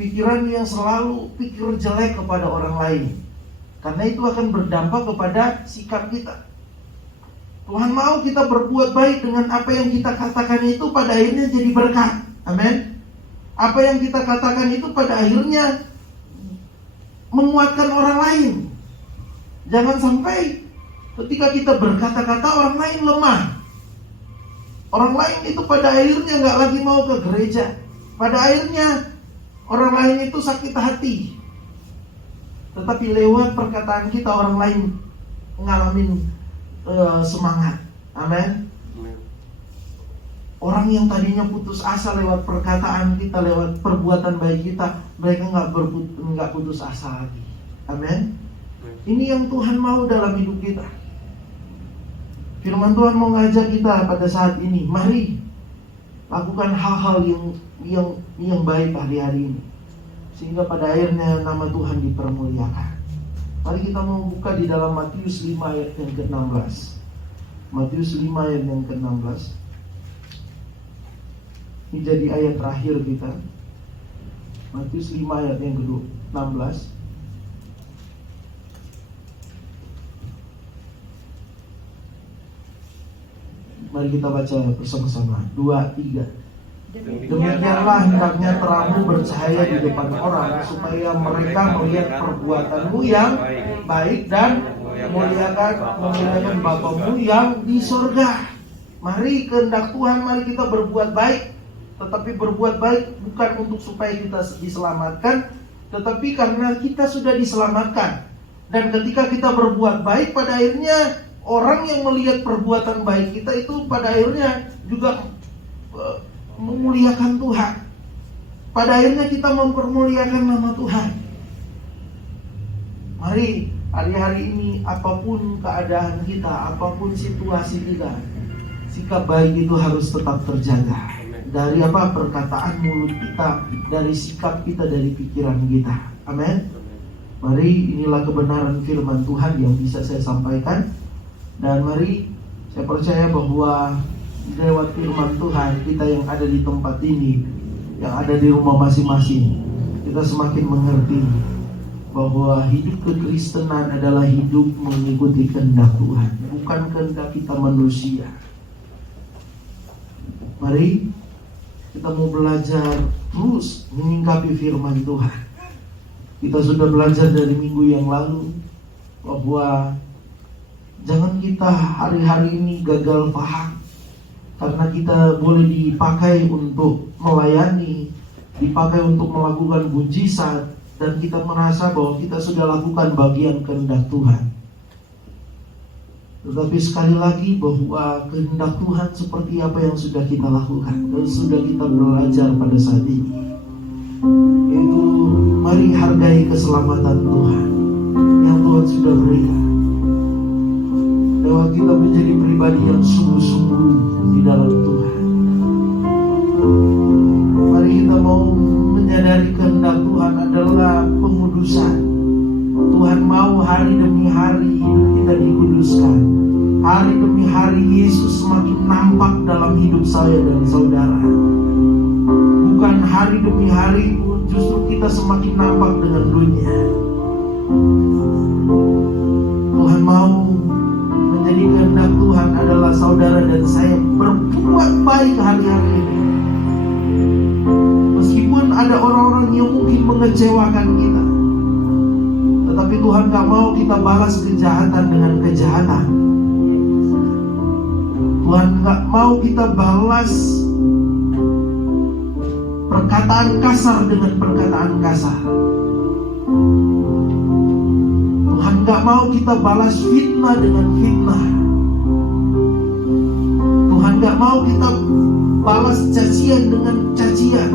pikiran yang selalu pikir jelek kepada orang lain, karena itu akan berdampak kepada sikap kita. Tuhan mau kita berbuat baik dengan apa yang kita katakan itu pada akhirnya jadi berkat. Amin. Apa yang kita katakan itu pada akhirnya menguatkan orang lain. Jangan sampai ketika kita berkata-kata orang lain lemah, orang lain itu pada akhirnya gak lagi mau ke gereja. Pada akhirnya orang lain itu sakit hati. Tetapi lewat perkataan kita orang lain ngalamin semangat. Amin. Orang yang tadinya putus asa lewat perkataan kita, lewat perbuatan baik kita, mereka nggak putus asa lagi. Amin. Ini yang Tuhan mau dalam hidup kita. Firman Tuhan mau ngajak kita pada saat ini, mari lakukan hal-hal yang baik hari-hari ini, sehingga pada akhirnya nama Tuhan dipermuliakan. Mari kita mau buka di dalam Matius 5 ayat yang ke-16. Matius 5 ayat yang ke-16. Ini jadi ayat terakhir kita. Matius 5 ayat yang ke-16. Mari Mari kita baca bersama-sama. 2, 3. Demikianlah hendaknya terangmu bercahaya di depan orang, supaya mereka melihat perbuatanmu yang baik dan memuliakan Bapamu yang di sorga. Mari kehendak Tuhan, mari kita berbuat baik. Tetapi berbuat baik bukan untuk supaya kita diselamatkan, tetapi karena kita sudah diselamatkan. Dan ketika kita berbuat baik, pada akhirnya orang yang melihat perbuatan baik kita itu pada akhirnya juga memuliakan Tuhan. Pada akhirnya kita mempermuliakan nama Tuhan. Mari hari-hari ini apapun keadaan kita, apapun situasi kita, sikap baik itu harus tetap terjaga. Dari perkataan mulut kita, dari sikap kita, dari pikiran kita. Amin. Mari, inilah kebenaran firman Tuhan yang bisa saya sampaikan. Dan mari, saya percaya bahwa lewat firman Tuhan, kita yang ada di tempat ini, yang ada di rumah masing-masing, kita semakin mengerti bahwa hidup kekristenan adalah hidup mengikuti kehendak Tuhan, bukan kehendak kita manusia. Mari kita mau belajar terus menyingkapi firman Tuhan. Kita sudah belajar dari minggu yang lalu bahwa jangan kita hari-hari ini gagal paham, karena kita boleh dipakai untuk melayani, dipakai untuk melakukan mujizat, dan kita merasa bahwa kita sudah lakukan bagian kehendak Tuhan. Tetapi sekali lagi bahwa kehendak Tuhan seperti apa yang sudah kita lakukan dan sudah kita belajar pada saat ini, yaitu mari hargai keselamatan Tuhan yang Tuhan sudah berikan, bahwa kita menjadi pribadi yang sungguh-sungguh di dalam Tuhan. Mari kita mau menyadari kehendak Tuhan adalah pengudusan. Tuhan mau hari demi hari hidup kita dikuduskan. Hari demi hari Yesus semakin nampak dalam hidup saya dan saudara. Bukan hari demi hari justru kita semakin nampak dengan dunia. Tuhan mau menjadi kehendak Tuhan adalah saudara dan saya berbuat baik hari-hari ini. Meskipun ada orang-orang yang mungkin mengecewakan kita, tetapi Tuhan gak mau kita balas kejahatan dengan kejahatan. Tuhan gak mau kita balas perkataan kasar dengan perkataan kasar. Tuhan gak mau kita balas fitnah dengan fitnah. Tuhan gak mau kita balas cacian dengan cacian.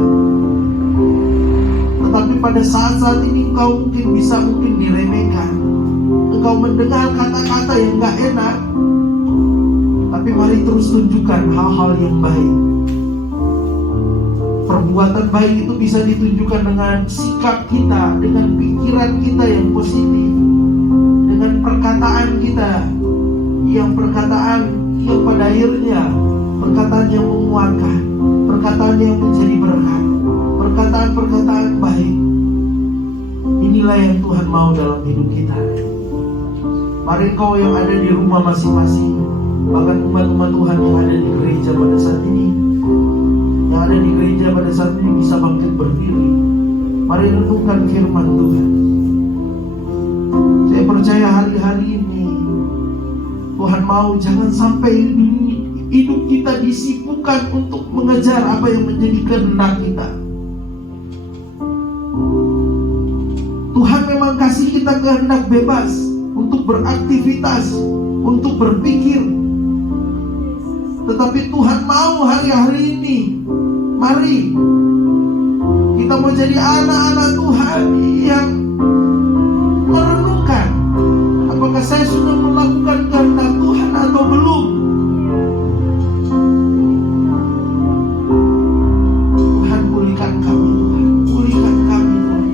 Tetapi pada saat-saat ini engkau mungkin diremehkan. Engkau mendengar kata-kata yang gak enak. Tapi mari terus tunjukkan hal-hal yang baik. Perbuatan baik itu bisa ditunjukkan dengan sikap kita, dengan pikiran kita yang positif, dengan perkataan kita yang pada akhirnya perkataan yang menguatkan, perkataan yang menjadi berkat, perkataan-perkataan baik. Inilah yang Tuhan mau dalam hidup kita. Mari kau yang ada di rumah masing-masing, bahkan umat-umat Tuhan yang ada di gereja pada saat ini, yang ada di gereja pada saat ini bisa bangkit berdiri. Mari renungkan firman Tuhan. Saya percaya hari-hari ini Tuhan mau jangan sampai hidup kita disibukkan untuk mengejar apa yang menjadi kehendak kita. Tuhan memang kasih kita kehendak bebas untuk beraktivitas, untuk berpikir. Tetapi Tuhan mau hari-hari ini, mari kita mau jadi anak-anak Tuhan yang merenungkan, apakah saya sudah melakukan kehendak Tuhan atau belum. Tuhan pulihkan kami, Tuhan pulihkan kami, Tuhan.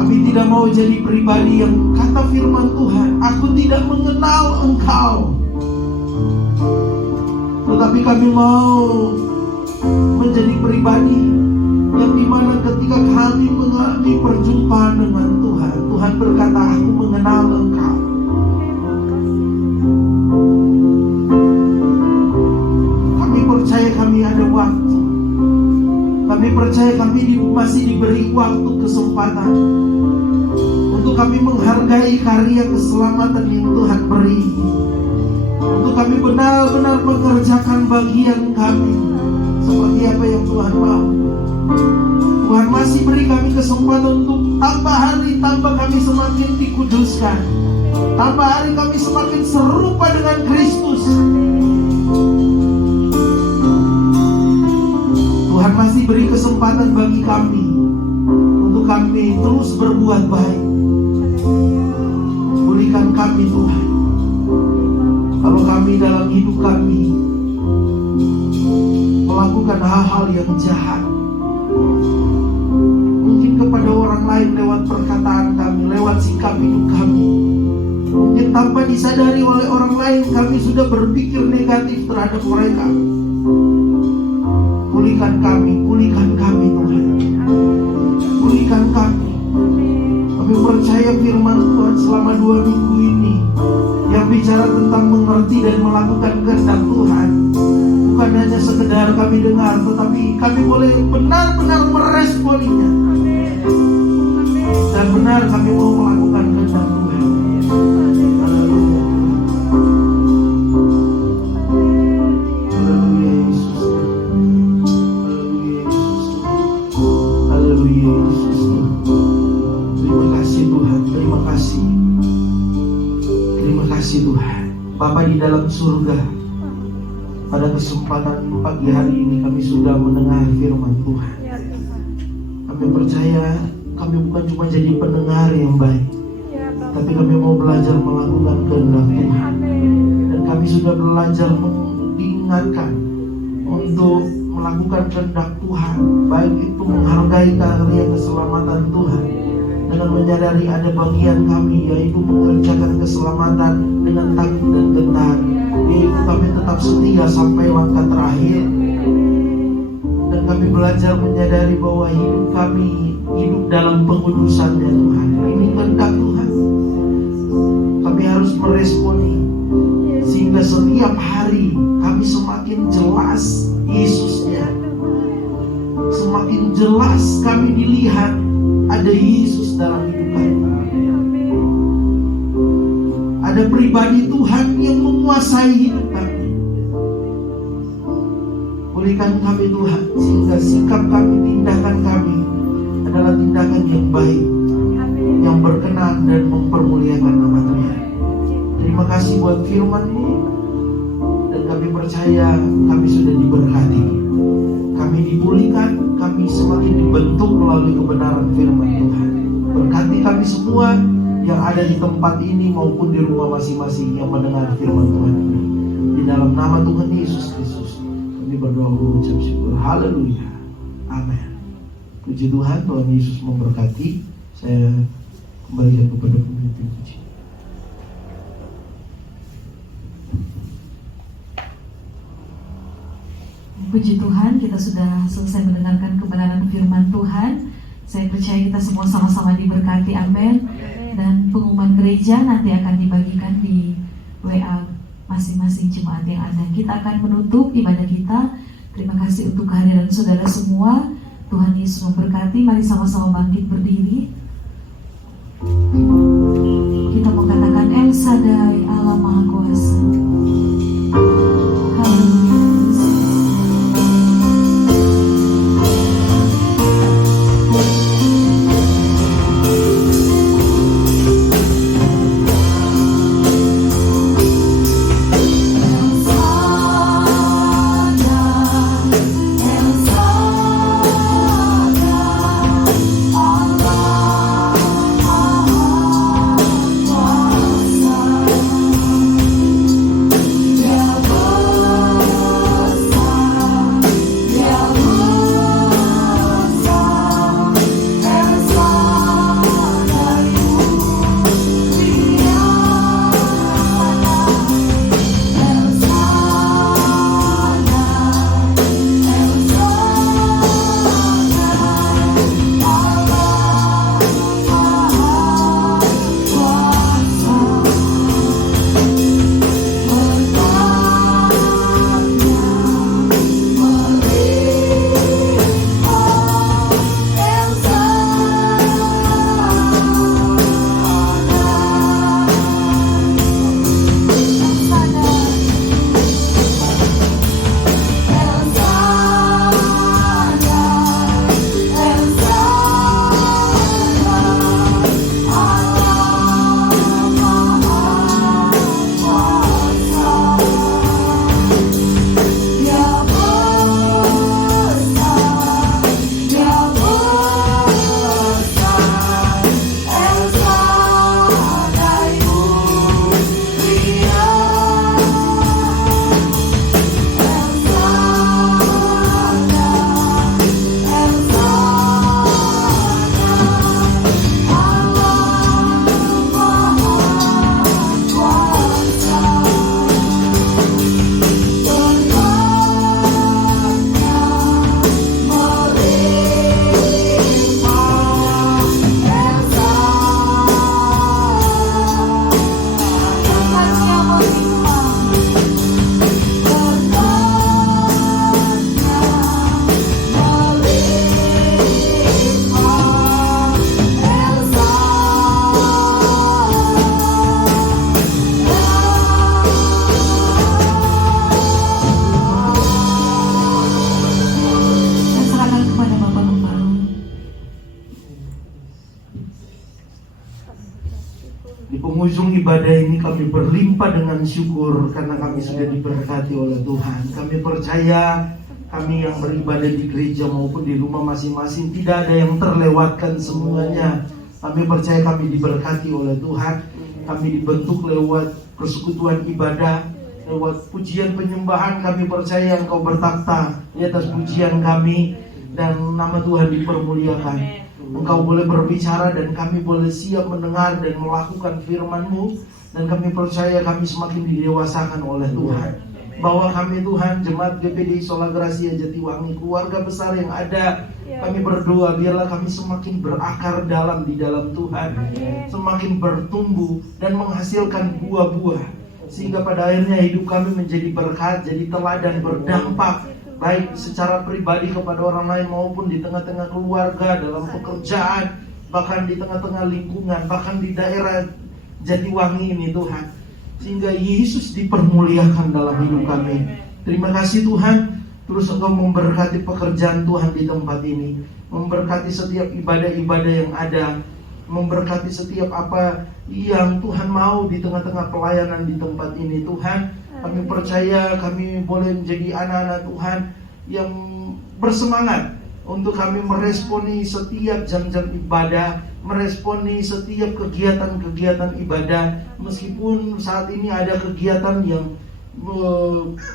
Kami tidak mau jadi pribadi yang kata firman Tuhan, aku tidak mengenal Engkau. Tetapi kami mau menjadi pribadi yang dimana ketika kami mengalami perjumpaan dengan Tuhan, Tuhan berkata, aku mengenal Engkau. percaya kami masih diberi waktu, kesempatan untuk kami menghargai karya keselamatan yang Tuhan beri, untuk kami benar-benar mengerjakan bagian kami seperti apa yang Tuhan mau. Tuhan masih beri kami kesempatan untuk tambah hari, tambah kami semakin dikuduskan, tambah hari kami semakin serupa dengan Kristus. Tuhan masih beri kesempatan bagi kami untuk kami terus berbuat baik. Pulihkan kami Tuhan. Kalau kami dalam hidup kami melakukan hal-hal yang jahat, mungkin kepada orang lain lewat perkataan kami, lewat sikap hidup kami, mungkin tanpa disadari oleh orang lain kami sudah berpikir negatif terhadap mereka. Pulihkan kami Tuhan. Pulihkan kami. Kami percaya firman Tuhan selama 2 minggu ini yang bicara tentang mengerti dan melakukan kehendak Tuhan. Bukan hanya sekedar kami dengar, tetapi kami boleh benar-benar meresponinya. Dan benar kami mau melakukan kehendak Tuhan. Haleluya. Haleluya Yesus. Haleluya Yesus. Terima kasih Tuhan. Terima kasih. Terima kasih Tuhan. Bapa di dalam surga, pada kesempatan pagi hari ini kami sudah mendengar firman Tuhan. Kami percaya kami bukan cuma jadi pendengar yang baik, tapi kami mau belajar melakukan kehendak Tuhan. Dan kami sudah belajar diingatkan untuk melakukan kehendak Tuhan, baik itu menghargai karya keselamatan Tuhan dengan menyadari ada bagian kami, yaitu mengerjakan keselamatan dengan takut dan gentar, yaitu kami tetap setia sampai langkah terakhir. Dan kami belajar menyadari bahwa hidup kami hidup dalam pengudusannya Tuhan. Ini kehendak Tuhan. Kami harus meresponi sehingga setiap hari kami semakin jelas Yesusnya. Semakin jelas kami dilihat ada Yesus dalam hidup kami. Ada pribadi Tuhan yang menguasai hidup kami. Pulihkan kami Tuhan, sehingga sikap kami, tindakan kami adalah tindakan yang baik, yang berkenan dan mempermuliakan nama Tuhan. Terima kasih buat firman-Mu, dan kami percaya kami sudah diberkati. Kami dipulihkan, kami semakin dibentuk melalui kebenaran firman Tuhan. Berkati kami semua yang ada di tempat ini maupun di rumah masing-masing yang mendengar firman Tuhan ini. Di dalam nama Tuhan Yesus Kristus kami berdoa mengucap syukur. Haleluya. Amin. Puji Tuhan, Tuhan Yesus memberkati. Saya kembalikan kepada pemimpin puji. Puji Tuhan, kita sudah selesai mendengarkan kebenaran firman Tuhan. Saya percaya kita semua sama-sama diberkati, amin. Dan pengumuman gereja nanti akan dibagikan di WA masing-masing jemaat yang ada. Kita akan menutup ibadah kita. Terima kasih untuk kehadiran saudara semua. Tuhan Yesus memberkati. Mari sama-sama bangkit berdiri. Kita mengatakan El Shaddai, Allah Maha Kuasa. Haleluya. Di penghujung ibadah ini kami berlimpah dengan syukur karena kami sudah diberkati oleh Tuhan. Kami percaya kami yang beribadah di gereja maupun di rumah masing-masing tidak ada yang terlewatkan semuanya. Kami percaya kami diberkati oleh Tuhan. Kami dibentuk lewat persekutuan ibadah, lewat pujian penyembahan. Kami percaya Engkau bertakhta di atas pujian kami dan nama Tuhan dipermuliakan. Engkau boleh berbicara dan kami boleh siap mendengar dan melakukan firman-Mu. Dan kami percaya kami semakin didewasakan oleh Tuhan. Bahwa kami Tuhan, Jemaat GPDI Sola Gracia Jatiwangi, keluarga besar yang ada, kami berdoa biarlah kami semakin berakar dalam di dalam Tuhan, semakin bertumbuh dan menghasilkan buah-buah, sehingga pada akhirnya hidup kami menjadi berkat, jadi teladan berdampak baik secara pribadi kepada orang lain maupun di tengah-tengah keluarga, dalam pekerjaan, bahkan di tengah-tengah lingkungan, bahkan di daerah Jatiwangi ini Tuhan, sehingga Yesus dipermuliakan dalam hidup kami. Terima kasih Tuhan. Terus Engkau memberkati pekerjaan Tuhan di tempat ini, memberkati setiap ibadah-ibadah yang ada, memberkati setiap apa yang Tuhan mau di tengah-tengah pelayanan di tempat ini Tuhan. Kami percaya kami boleh menjadi anak-anak Tuhan yang bersemangat untuk kami meresponi setiap jam-jam ibadah, meresponi setiap kegiatan-kegiatan ibadah. Meskipun saat ini ada kegiatan yang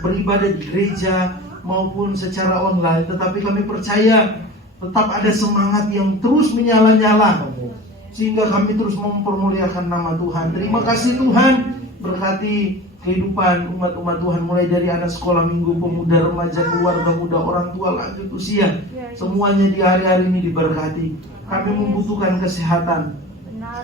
beribadah di gereja maupun secara online, tetapi kami percaya tetap ada semangat yang terus menyala-nyala, sehingga kami terus mempermuliakan nama Tuhan. Terima kasih Tuhan, berkati kehidupan umat-umat Tuhan, mulai dari anak sekolah minggu, pemuda, remaja, keluarga muda, orang tua, lanjut usia, semuanya di hari-hari ini diberkati. Kami membutuhkan kesehatan,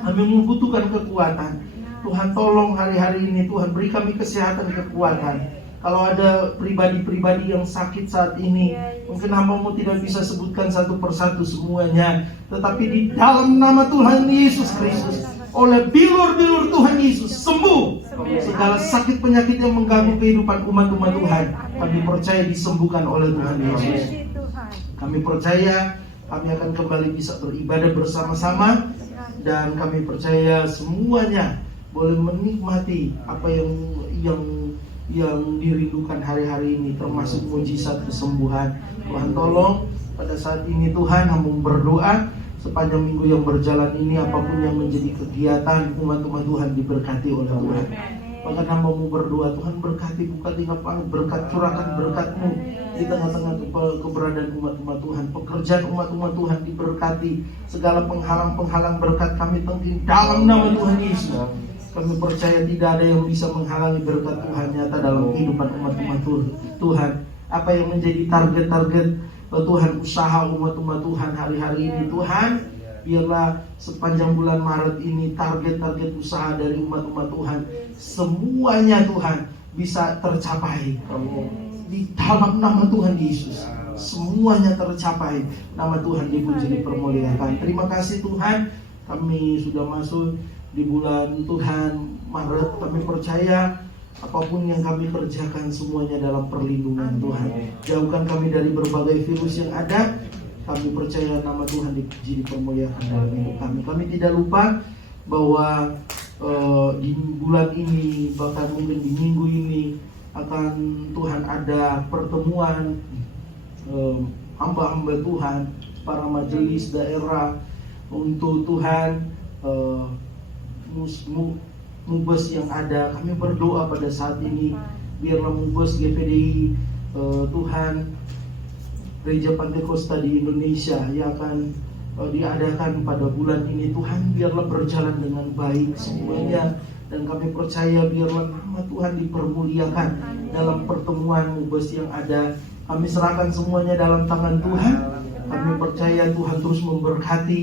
kami membutuhkan kekuatan. Tuhan tolong hari-hari ini, Tuhan beri kami kesehatan, kekuatan. Kalau ada pribadi-pribadi yang sakit saat ini, mungkin hamba-Mu tidak bisa sebutkan satu persatu semuanya, tetapi di dalam nama Tuhan Yesus Kristus, oleh bilur-bilur Tuhan Yesus, sembuh segala sakit penyakit yang mengganggu kehidupan umat-umat Tuhan. Kami percaya disembuhkan oleh Tuhan Yesus. Kami percaya kami akan kembali bisa beribadah bersama-sama, dan kami percaya semuanya boleh menikmati apa yang dirindukan hari-hari ini, termasuk mujizat kesembuhan. Tuhan tolong pada saat ini Tuhan, hamba berdoa sepanjang minggu yang berjalan ini, apapun yang menjadi kegiatan umat-umat Tuhan diberkati oleh Tuhan. Bahkan hamba-Mu berdoa, Tuhan berkati, buka tingkap berkat, curahkan berkat-Mu di tengah-tengah keberadaan umat-umat Tuhan. Pekerjaan umat-umat Tuhan diberkati, segala penghalang-penghalang berkat kami tengking dalam nama Tuhan Yesus. Kami percaya tidak ada yang bisa menghalangi berkat Tuhan nyata dalam kehidupan umat-umat Tuhan. Apa yang menjadi target-target Tuhan usaha umat-umat Tuhan hari-hari ini Tuhan, biarlah sepanjang bulan Maret ini target-target usaha dari umat-umat Tuhan semuanya Tuhan bisa tercapai di dalam nama Tuhan Yesus. Semuanya tercapai, nama Tuhan dipuji, dipermuliakan. Terima kasih Tuhan, kami sudah masuk di bulan Tuhan Maret. Kami percaya apapun yang kami kerjakan semuanya dalam perlindungan Tuhan. Jauhkan kami dari berbagai virus yang ada. Kami percaya nama Tuhan dipuji, dipermuliakan dalam hidup kami. Kami tidak lupa bahwa di bulan ini, bahkan mungkin di minggu ini, akan Tuhan ada pertemuan hamba-hamba Tuhan, para majelis daerah, untuk Tuhan mubes yang ada. Kami berdoa pada saat ini, biarlah mubes GPDI Tuhan Gereja Pantekosta di Indonesia yang akan diadakan pada bulan ini, Tuhan biarlah berjalan dengan baik semuanya. Dan kami percaya biarlah nama Tuhan dipermuliakan dalam pertemuan mubes yang ada. Kami serahkan semuanya dalam tangan Tuhan. Kami percaya Tuhan terus memberkati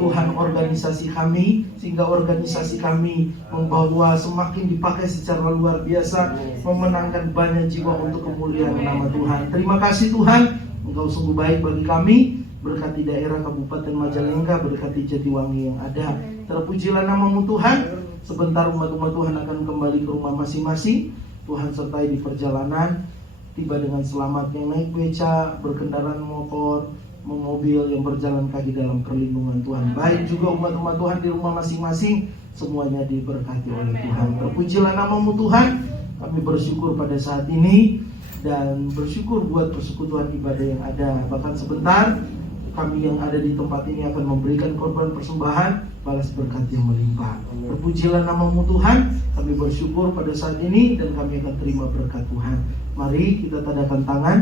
Tuhan organisasi kami, sehingga organisasi kami membawa semakin dipakai secara luar biasa, memenangkan banyak jiwa untuk kemuliaan nama Tuhan. Terima kasih Tuhan, Engkau sungguh baik bagi kami. Berkati daerah Kabupaten Majalengka, berkati Jatiwangi yang ada. Terpujilah nama-Mu Tuhan. Sebentar umat-umat Tuhan akan kembali ke rumah masing-masing. Tuhan sertai di perjalanan, tiba dengan selamat, yang naik beca, berkendaraan motor, mobil, yang berjalan kaki dalam perlindungan Tuhan. Baik juga umat-umat Tuhan di rumah masing-masing, semuanya diberkati oleh Tuhan. Terpujilah nama-Mu Tuhan. Kami bersyukur pada saat ini dan bersyukur buat persekutuan ibadah yang ada. Bahkan sebentar kami yang ada di tempat ini akan memberikan korban persembahan, balas berkat yang melimpah. Terpujilah nama-Mu Tuhan. Kami bersyukur pada saat ini dan kami akan terima berkat Tuhan. Mari kita tadakan tangan,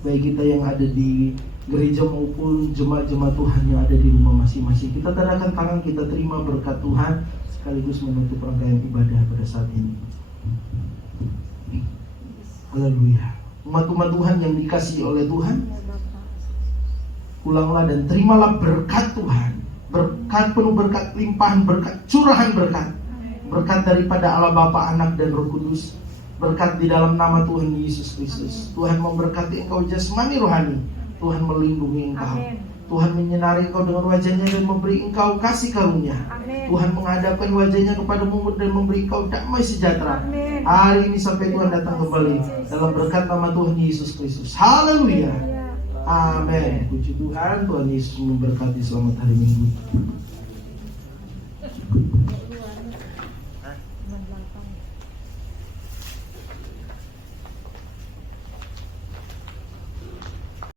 baik kita yang ada di gereja maupun jemaat-jemaat Tuhan yang ada di rumah masing-masing. Kita tadakan tangan, kita terima berkat Tuhan sekaligus menutup rangkaian ibadah pada saat ini. Haleluya. Umat-umat Tuhan yang dikasihi oleh Tuhan, pulanglah dan terimalah berkat Tuhan. Berkat penuh, berkat limpahan, berkat curahan berkat. Berkat daripada Allah Bapa, Anak dan Roh Kudus. Berkat di dalam nama Tuhan Yesus Kristus. Tuhan memberkati engkau jasmani rohani. Tuhan melindungi engkau. Tuhan menyinari engkau dengan wajahnya dan memberi engkau kasih karunia. Tuhan menghadapkan wajahnya kepadamu dan memberi engkau damai sejahtera. Hari ini sampai Tuhan datang kembali dalam berkat nama Tuhan Yesus Kristus. Haleluya. Amin. Puji Tuhan. Tuhan Yesus memberkati. Selamat hari Minggu.